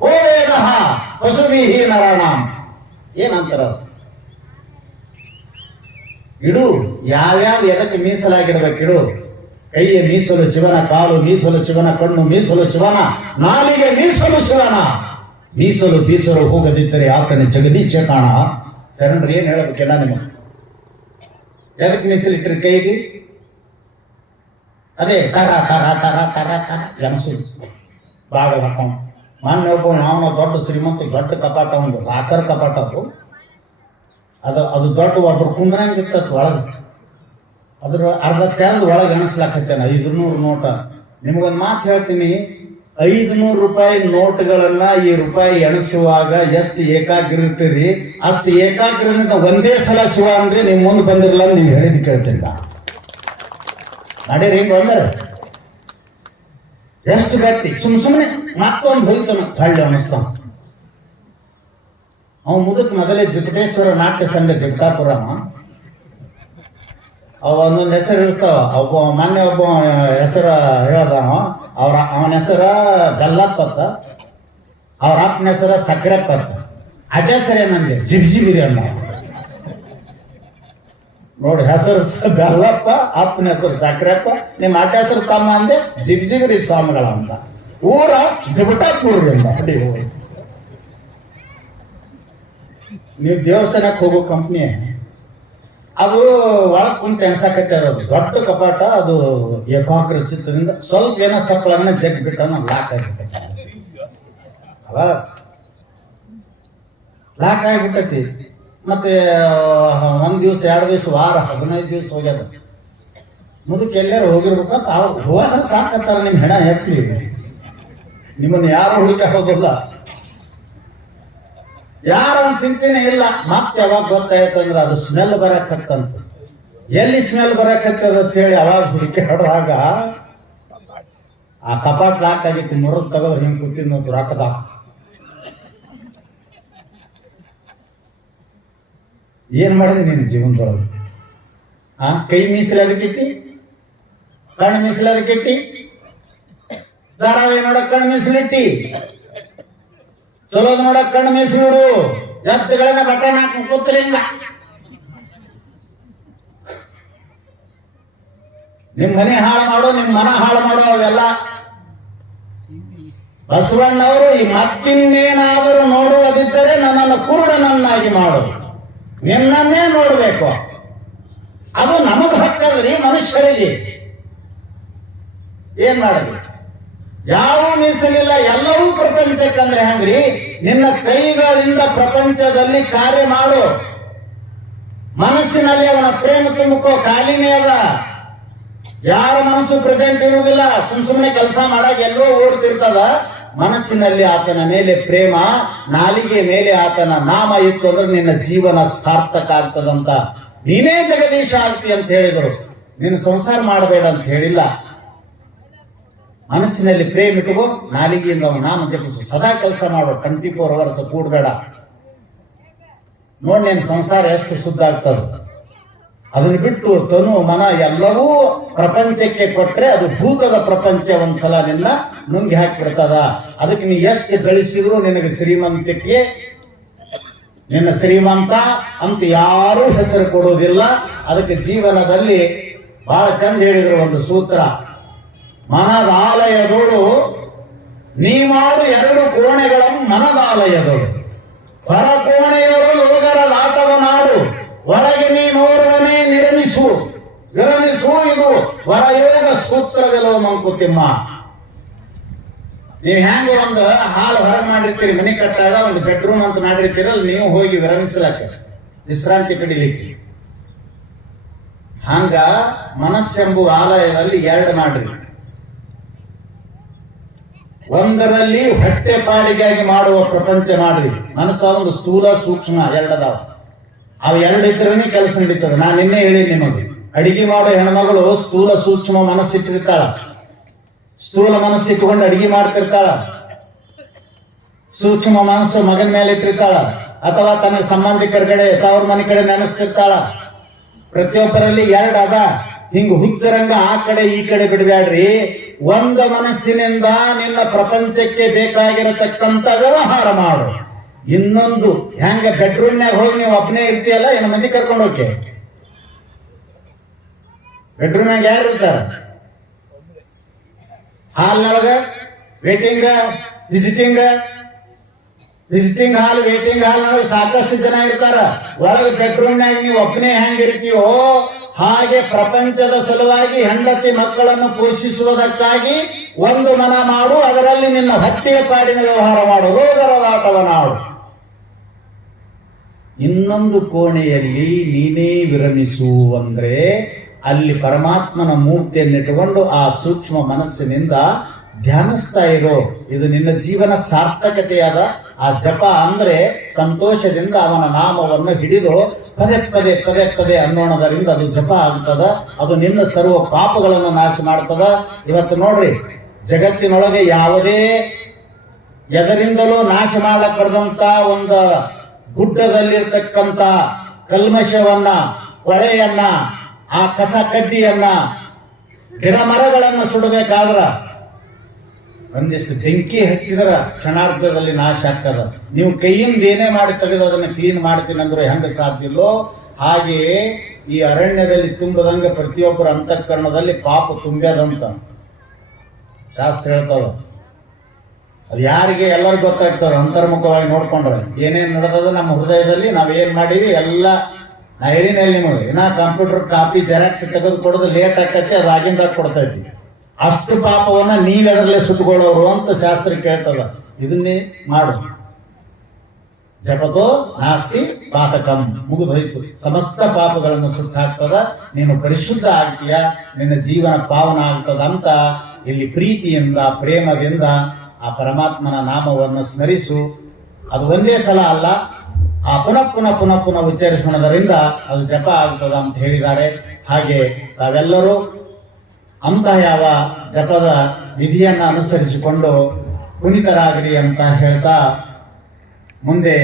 ಓವೇದ ಪಶುವಿಹಿ ನರಾಣಾಂ ಏನಂತಾರ? ಇಡು, ಯಾವ್ಯಾವ ಎದಕ್ಕೆ ಮೀಸಲಾಗಿಡ್ಬೇಕಿಡು. ಕೈಯ ಮೀಸಲು ಶಿವನ, ಕಾಲು ಮೀಸಲು ಶಿವನ, ಕಣ್ಣು ಮೀಸಲು ಶಿವನ, ನಾಲಿಗೆ ಮೀಸಲು ಶಿವನ. ಮೀಸಲು ಬೀಸಲು ಹೋಗದಿದ್ದರೆ ಆತನ ಜಗದೀಶ ಕಾಣ. ಶರಣರು ಏನ್ ಹೇಳಬೇಕೆಲ್ಲ ನಿಮಗೆ? ಎದಕ್ಕೆ ಮೀಸಲಿಟ್ರಿ ಕೈಗೆ? ಅದೇ ತರ ತರ ತರ ತರ ತರ ಎಣಸು ಬಾಗ ಹಾಕೊಂಡು. ಮೊನ್ನೆ ಒಬ್ಬ ಅವನ ದೊಡ್ಡ ಶ್ರೀಮಂತ, ದೊಡ್ಡ ಕಪಾಟ, ಒಂದು ಲಾಕರ್ ಕಪಾಟ ಅದು ದೊಡ್ಡ ಒಬ್ಬರು ಕುಂದ್ರಂಗಿರ್ತತ್ ಒಳಗೆ. ಅದ್ರ ಅರ್ಧ ತೆರೆದು ಒಳಗೆ ಎಣಿಸ್ಲಾಕತ್ತೇನೆ 500 ನೋಟ. ನಿಮಗೊಂದು ಮಾತು ಹೇಳ್ತೀನಿ, 500 ರೂಪಾಯಿ ನೋಟ್ಗಳನ್ನ ಈ ರೂಪಾಯಿ ಎಣಿಸುವಾಗ ಎಷ್ಟು ಏಕಾಗ್ರ ಇರ್ತೀರಿ, ಅಷ್ಟು ಏಕಾಗ್ರದಿಂದ ಒಂದೇ ಸಲ ಶಿವ ಅಂದ್ರೆ ನಿಮ್ ಮುಂದೆ ಬಂದಿರಲ್ಲ ಅಂತ ನೀವು ಹೇಳಿದ್ ಕೇಳ್ತಿಲ್ಲ. ನಡೀರಿ ಹಿಂಗ ಅಂದ್ರೆ ಎಷ್ಟು ಗಟ್ಟಿ. ಸುಮ್ಮನೆ ಮತ್ತೊಂದು ಹೋಯ್ತಾನ ಹಳ್ಳಿ ಅನಿಸ್ತಾನ. ಅವ ಮುದಕ್ ಮೊದಲೇ ಜಿಗಟೇಶ್ವರ ನಾಟ್ಯ ಸಂಘ ಜಗತಾಪುರಮ್ಮ, ಅವ ಒಂದೊಂದು ಹೆಸರು ಇರ್ತಾವ. ಮೊನ್ನೆ ಒಬ್ಬ ಹೆಸರ ಹೇಳ್ದಾವ. ಅವನ ಹೆಸರ ಗಲ್ಲಪ್ಪ ಅಂತ, ಅವ್ರ ಅಪ್ಪನ ಹೆಸರ ಸಕ್ರೆಪ್ಪ ಅಂತ. ಅದೇ ಸರಿ ನಂಗೆ ಜಿಬ್ಜಿಬಿರಿ ಅಣ್ಣ ನೋಡಿ. ಹೆಸರು ಗಲ್ಲಪ್ಪ, ಅಪ್ಪನ ಹೆಸರು ಸಕ್ರೆಪ್ಪ, ನಿಮ್ಮ ಅಡ್ಡ ಹೆಸರು ತಮ್ಮ ಅಂದೆ ಜಿಬ್ಜಿಬಿರಿ ಸ್ವಾಮಿಗಳ ಅಂತ. ಊರ ಜಿಬಟಾಪುರ ಅಡಿ. ನೀವು ದೇವಸ್ಥಾನಕ್ಕೆ ಹೋಗೋ ಕಂಪ್ನಿ ಅದು ಒಳಗ್ ಕುಂತ ಎಣ್ಸಾಕತ್ತೆ. ಅದು ದೊಡ್ಡ ಕಪಾಟ, ಅದು ಏಕಾಗ್ರ ಚಿತ್ತದಿಂದ ಸ್ವಲ್ಪ ಏನೋ ಸಪ್ಪಳನ್ನ ಜಗ್ ಬಿಟ್ಟ ಲಾಕ್ ಆಗಿಬಿಟ್ಟೆ. ಲಾಕ್ ಆಗಿಬಿಟ್ಟತಿ. ಮತ್ತೆ 1 ದಿವಸ 2 ದಿವಸ ವಾರ 15 ದಿವಸ ಹೋಗ್ಯದ. ಮುದಕ್ಕೆ ಎಲ್ಲಾರು ಹೋಗಿರ್ಬೇಕಂತ ಅವ್ರು ಹೋಗ ಸಾಕತ್ತಾರ. ನಿಮ್ ಹೆಣ ಎತ್ಲಿ, ನಿಮ್ಮನ್ನು ಯಾರು ಹುಡುಕಾಡೋದಿಲ್ಲ, ಯಾರ ಚಿಂತೆನೆ ಇಲ್ಲ. ಮತ್ತೆ ಯಾವಾಗ ಗೊತ್ತಾಯ್ತಂದ್ರೆ ಅದು ಸ್ಮೆಲ್ ಬರಕತ್ತಂತ. ಎಲ್ಲಿ ಸ್ಮೆಲ್ ಬರಕತ್ತದ ಅಂತ ಹೇಳಿ ಅವಾಗ ಹುಡುಕಾಡುವಾಗ ಆ ಕಪಾಟ್ ಲಾಕ್ ಆಗಿತ್ತು. ಮುರಿದು ತಗೋದು ಹಿಂಗ್ ಕೂತಿದ್ ರೊಕ್ಕದ. ಏನ್ ಮಾಡಿದೆ ನೀನು ಜೀವನದೊಳಗೆ? ಕೈ ಮೀಸಲಾದಕ್ಕಿಟ್ಟಿ, ಕಣ್ಣು ಮೀಸಲಾದಕ್ಕಿಟ್ಟಿ, ಧಾರಾವಾಹಿ ನೋಡಕ್ ಕಣ್ಣು ಮೀಸಲಿಟ್ಟಿ, ಚಲೋದ್ ನೋಡಕ್ ಕಣ್ಣು ಮೀಸಲಿಡು, ಎತ್ತುಗಳನ್ನ ಬಟನ್ ಹಾಕಿ ಕೂತಿಲ್ಲ. ನಿಮ್ ಮನೆ ಹಾಳು ಮಾಡೋ, ನಿಮ್ ಮನ ಹಾಳು ಮಾಡೋ ಅವೆಲ್ಲ ಬಸವಣ್ಣವರು. ಈ ಮತ್ತಿನ್ನೇನಾದರೂ ನೋಡುವುದಿದ್ದರೆ ನನ್ನನ್ನು ಕುರುಡನನ್ನಾಗಿ ಮಾಡು, ನಿನ್ನನ್ನೇ ನೋಡ್ಬೇಕು. ಅದು ನಮಗ್ ಹಕ್ಕಲ್ರಿ ಮನುಷ್ಯರಿಗೆ. ಏನ್ ಮಾಡಬೇಕು? ಯಾವ ಮೀಸಲಿಲ್ಲ, ಎಲ್ಲವೂ ಪ್ರಪಂಚಕ್ಕಂದ್ರೆ ಹಂಗ್ರಿ. ನಿನ್ನ ಕೈಗಳಿಂದ ಪ್ರಪಂಚದಲ್ಲಿ ಕಾರ್ಯ ಮಾಡು. ಮನಸ್ಸಿನಲ್ಲಿ ಅವನ ಪ್ರೇಮ ತುಂಬಕೋ. ಖಾಲಿನೇ ಅದ, ಯಾರ ಮನಸ್ಸು ಪ್ರೆಸೆಂಟ್ ಇರುವುದಿಲ್ಲ. ಸುಮ್ಮನೆ ಕೆಲಸ ಮಾಡಾಗ ಎಲ್ಲೋ ಓಡ್ತಿರ್ತದ. ಮನಸ್ಸಿನಲ್ಲಿ ಆತನ ಮೇಲೆ ಪ್ರೇಮ, ನಾಲಿಗೆ ಮೇಲೆ ಆತನ ನಾಮ ಇತ್ತು ಅಂದ್ರೆ ನಿನ್ನ ಜೀವನ ಸಾರ್ಥಕ ಆಗ್ತದಂತ. ನೀನೇ ಜಗದೀಶ ಆಗ್ತಿ ಅಂತ ಹೇಳಿದರು. ನೀನು ಸಂಸಾರ ಮಾಡಬೇಡ ಅಂತ ಹೇಳಿಲ್ಲ. ಮನಸ್ಸಿನಲ್ಲಿ ಪ್ರೇಮ ಇಟ್ಟುಕೋ, ನಾಲಿಗೆಯಿಂದ ಅವನ ನಾಮ ಜಪಿಸು, ಸದಾ ಕೆಲಸ ಮಾಡು. 24 hours ಕೂಡಬೇಡ. ನೋಡಿ ನಿನ್ನ ಸಂಸಾರ ಎಷ್ಟು ಶುದ್ಧ ಆಗ್ತದ. ಅದನ್ನು ಬಿಟ್ಟು ತನು ಮನ ಎಲ್ಲವೂ ಪ್ರಪಂಚಕ್ಕೆ ಕೊಟ್ರೆ ಅದು ಭೂತದ ಪ್ರಪಂಚ ಒಂದ್ಸಲ ನಿನ್ನ ನುಂಗಿ ಹಾಕಿಬಿಡ್ತದ. ಅದಕ್ಕೆ ನೀ ಎಷ್ಟು ಗಳಿಸಿದ್ರು ನಿನಗೆ ಶ್ರೀಮಂತಿಕೆ, ನಿನ್ನ ಶ್ರೀಮಂತ ಅಂತ ಯಾರೂ ಹೆಸರು ಕೊಡುವುದಿಲ್ಲ. ಅದಕ್ಕೆ ಜೀವನದಲ್ಲಿ ಬಹಳ ಚಂದ ಹೇಳಿದ್ರು ಒಂದು ಸೂತ್ರ. ಮನದಾಲಯದೋಳು ನೀ ಮಾಡು 2 ಕೋಣೆಗಳನ್ನು ಮನದಾಲಯದೋಳು. ಹೊರ ಕೋಣೆಯವರು ಲೋಗರ ಲಾಟವ ಮಾಡು, ಒಳಗೆ ನೀನೋರ್ವನೇ ನಿರ್ಮಿಸು ಇದು ವರಯೋಗ ಸೂತ್ರವೆಲ್ಲೋ ಮಂಕುತಿಮ್ಮ. ನೀವು ಹೆಂಗ ಒಂದು ಹಾಲು ಹೊರಗೆ ಮಾಡಿರ್ತೀರಿ, ಮನೆ ಕಟ್ಟಾಗ ಒಂದು ಬೆಡ್ರೂಮ್ ಅಂತ ಮಾಡಿರ್ತೀರಲ್ಲ, ನೀವು ಹೋಗಿ ವಿರಮಿಸಲಾಕ ವಿಶ್ರಾಂತಿ ಕಡಿಲಿಕ್ಕೆ. ಹಂಗ ಮನಸ್ಸೆಂಬುವ ಆಲಯದಲ್ಲಿ ಎರಡು ಮಾಡ್ರಿ. ಒಂದರಲ್ಲಿ ಹೊಟ್ಟೆ ಪಾಡಿಗಾಗಿ ಮಾಡುವ ಪ್ರಪಂಚ ಮಾಡ್ರಿ. ಮನಸ್ಸ ಒಂದು ಸ್ಥೂಲ ಸೂಕ್ಷ್ಮ ಎರಡದಾವ. ಅವು ಎರಡು ಇದ್ರೇನೆ ಕೆಲಸ ನಡೀತದೆ. ನಾನು ನಿನ್ನೆ ಹೇಳಿ ನಿಮಗೆ, ಅಡಿಗೆ ಮಾಡೋ ಹೆಣ್ಮಗಳು ಸ್ಥೂಲ ಸೂಕ್ಷ್ಮ ಮನಸ್ಸಿಟ್ಟಿರ್ತಾಳ. ಸ್ಥೂಲ ಮನಸ್ಸಿಟ್ಟುಕೊಂಡು ಅಡಿಗೆ ಮಾಡ್ತಿರ್ತಾಳ. ಸೂಕ್ಷ್ಮ ಮನಸ್ಸು ಮಗನ ಮೇಲೆ ಇಟ್ಟಿರ್ತಾಳ, ಅಥವಾ ತನ್ನ ಸಂಬಂಧಿಕರ ಕಡೆ ತವ್ರ ಮನೆ ಕಡೆ ನೆನೆಸ್ತಿರ್ತಾಳ. ಪ್ರತಿಯೊಬ್ಬರಲ್ಲಿ ಎರಡು ಅದ. ಹಿಂಗ ಹುಚ್ಚರಂಗ ಆ ಕಡೆ ಈ ಕಡೆ ಬಿಡಬ್ಯಾಡ್ರಿ. ಒಂದು ಮನಸ್ಸಿನಿಂದ ನಿನ್ನ ಪ್ರಪಂಚಕ್ಕೆ ಬೇಕಾಗಿರತಕ್ಕಂತ ವ್ಯವಹಾರ ಮಾಡು. ಇನ್ನೊಂದು ಹೆಂಗ ಬೆಡ್ರೂಮ್ನಾಗ ಹೋಗಿ ನೀವು ಒಬ್ಬನೇ ಇರ್ತೀಯಲ್ಲ, ಏನು ಮಂದಿ ಕರ್ಕೊಂಡು ಹೋಗಿ ಬೆಡ್ರೂಮ್ನಾಗ ಯಾರು ಇರ್ತಾರ? ಹಾಲ್ನೊಳಗ ವೇಟಿಂಗ್ ವಿಸಿಟಿಂಗ್ ಹಾಲ್ ವೇಟಿಂಗ್ ಹಾಲ್ನೊಳಗೆ ಸಾಕಷ್ಟು ಜನ ಇರ್ತಾರ. ಒಳಗೆ ಬೆಡ್ರೂಮ್ನಾಗ ನೀವು ಒಬ್ಬನೇ ಹೆಂಗಿರ್ತೀವೋ ಹಾಗೆ ಪ್ರಪಂಚದ ಸಲುವಾಗಿ ಹೆಂಡತಿ ಮಕ್ಕಳನ್ನು ಪೋಷಿಸುವುದಕ್ಕಾಗಿ ಒಂದು ಮನ ಮಾಡು. ಅದರಲ್ಲಿ ನಿನ್ನ ಹತ್ತಿಯ ಪಾಡಿನ ವ್ಯವಹಾರ ಮಾಡು, ರೋಗರದಾಟವನ್ನಾಡು. ಇನ್ನೊಂದು ಕೋಣೆಯಲ್ಲಿ ನೀನೇ ವಿರಮಿಸು ಅಂದ್ರೆ ಅಲ್ಲಿ ಪರಮಾತ್ಮನ ಮೂರ್ತಿಯನ್ನಿಟ್ಟುಕೊಂಡು ಆ ಸೂಕ್ಷ್ಮ ಮನಸ್ಸಿನಿಂದ ಧ್ಯಾನಿಸ್ತಾ ಇರೋ. ಇದು ನಿನ್ನ ಜೀವನ ಸಾರ್ಥಕತೆಯಾದ ಆ ಜಪ. ಅಂದ್ರೆ ಸಂತೋಷದಿಂದ ಅವನ ನಾಮವನ್ನು ಹಿಡಿದು ಪದೇ ಪದೇ ಪದೇ ಪದೇ ಅನ್ನೋಣದರಿಂದ ಅದು ಜಪ ಆಗ್ತದ. ಅದು ನಿನ್ನ ಸರ್ವ ಪಾಪಗಳನ್ನು ನಾಶ ಮಾಡ್ತದ. ಇವತ್ತು ನೋಡ್ರಿ, ಜಗತ್ತಿನೊಳಗೆ ಯಾವುದೇ ಎದರಿಂದಲೂ ನಾಶ ಮಾಡಕ್ ಬರದಂತ ಒಂದು ಗುಡ್ಡದಲ್ಲಿರ್ತಕ್ಕಂಥ ಕಲ್ಮಶವನ್ನ, ಕೊಳೆಯನ್ನ, ಆ ಕಸ ಕಡ್ಡಿಯನ್ನ, ಗಿಡ ಮರಗಳನ್ನು ಸುಡಬೇಕಾದ್ರ ಒಂದಿಷ್ಟು ಬೆಂಕಿ ಹಚ್ಚಿದ್ರ ಕ್ಷಣಾರ್ಧದಲ್ಲಿ ನಾಶ ಆಗ್ತದ. ನೀವು ಕೈಯಿಂದ ಏನೇ ಮಾಡಿ ತೆಗೆದು ಅದನ್ನ ಕ್ಲೀನ್ ಮಾಡ್ತೀನಿ ಅಂದ್ರೆ ಹೆಂಗ ಸಾಧ್ಯ ಇಲ್ಲೋ ಹಾಗೆಯೇ ಈ ಅರಣ್ಯದಲ್ಲಿ ತುಂಬದಂಗ ಪ್ರತಿಯೊಬ್ಬರ ಅಂತಃಕರಣದಲ್ಲಿ ಪಾಪ ತುಂಬ್ಯದಂತ ಶಾಸ್ತ್ರ ಹೇಳ್ತಾವ. ಅದು ಯಾರಿಗೆ ಎಲ್ಲರಿಗೂ ಗೊತ್ತಾಗ್ತಾರ ಅಂತರ್ಮುಖವಾಗಿ ನೋಡ್ಕೊಂಡ್ರೆ ಏನೇನ್ ನಡೆದದ ನಮ್ಮ ಹೃದಯದಲ್ಲಿ ನಾವೇನ್ ಮಾಡೀವಿ ಎಲ್ಲ. ನಾ ಹೇಳಿನಲ್ಲಿ ನಿಮಗೆ, ಇನ್ನ ಕಂಪ್ಯೂಟರ್ ಕಾಪಿ ಜೆರಾಕ್ಸ್ ತೆಗೆದು ಕೊಡೋದು ಲೇಟ್ ಆಕತ್ತೆ, ಅದು ಆಗಿಂದ ಕೊಡ್ತೈತಿ. ಅಷ್ಟು ಪಾಪವನ್ನ ನೀವೆದರಲ್ಲೇ ಸುತ್ತಕೊಳ್ಳೋರು ಅಂತ ಶಾಸ್ತ್ರ ಕೇಳ್ತದ. ಇದನ್ನೇ ಮಾಡು. ಜಪತೋ ನಾಸ್ತಿ ಪಾತಕಂ, ಮುಗಿದೋಯ್ತು. ಸಮಸ್ತ ಪಾಪಗಳನ್ನು ಸುಟ್ಟು ಹಾಕ್ತದ. ನೀನು ಪರಿಶುದ್ಧ ಆಗ್ತೀಯ, ನಿನ್ನ ಜೀವನ ಪಾವನ ಆಗ್ತದ ಅಂತ ಇಲ್ಲಿ ಪ್ರೀತಿಯಿಂದ ಪ್ರೇಮದಿಂದ ಆ ಪರಮಾತ್ಮನ ನಾಮವನ್ನು ಸ್ಮರಿಸು. ಅದು ಒಂದೇ ಸಲ ಅಲ್ಲ, ಆ ಪುನಃ ಪುನಃ ಪುನಃ ಪುನಃ ಉಚ್ಚರಿಸೋಣದರಿಂದ ಅದು ಜಪ ಆಗ್ತದ ಅಂತ ಹೇಳಿದ್ದಾರೆ. ಹಾಗೆ ತಾವೆಲ್ಲರೂ ಅಂತ ಯಾವ ಜಪದ ವಿಧಿಯನ್ನ ಅನುಸರಿಸಿಕೊಂಡು ಪುನೀತರಾಗಿರಿ ಅಂತ ಹೇಳ್ತಾ ಮುಂದೆ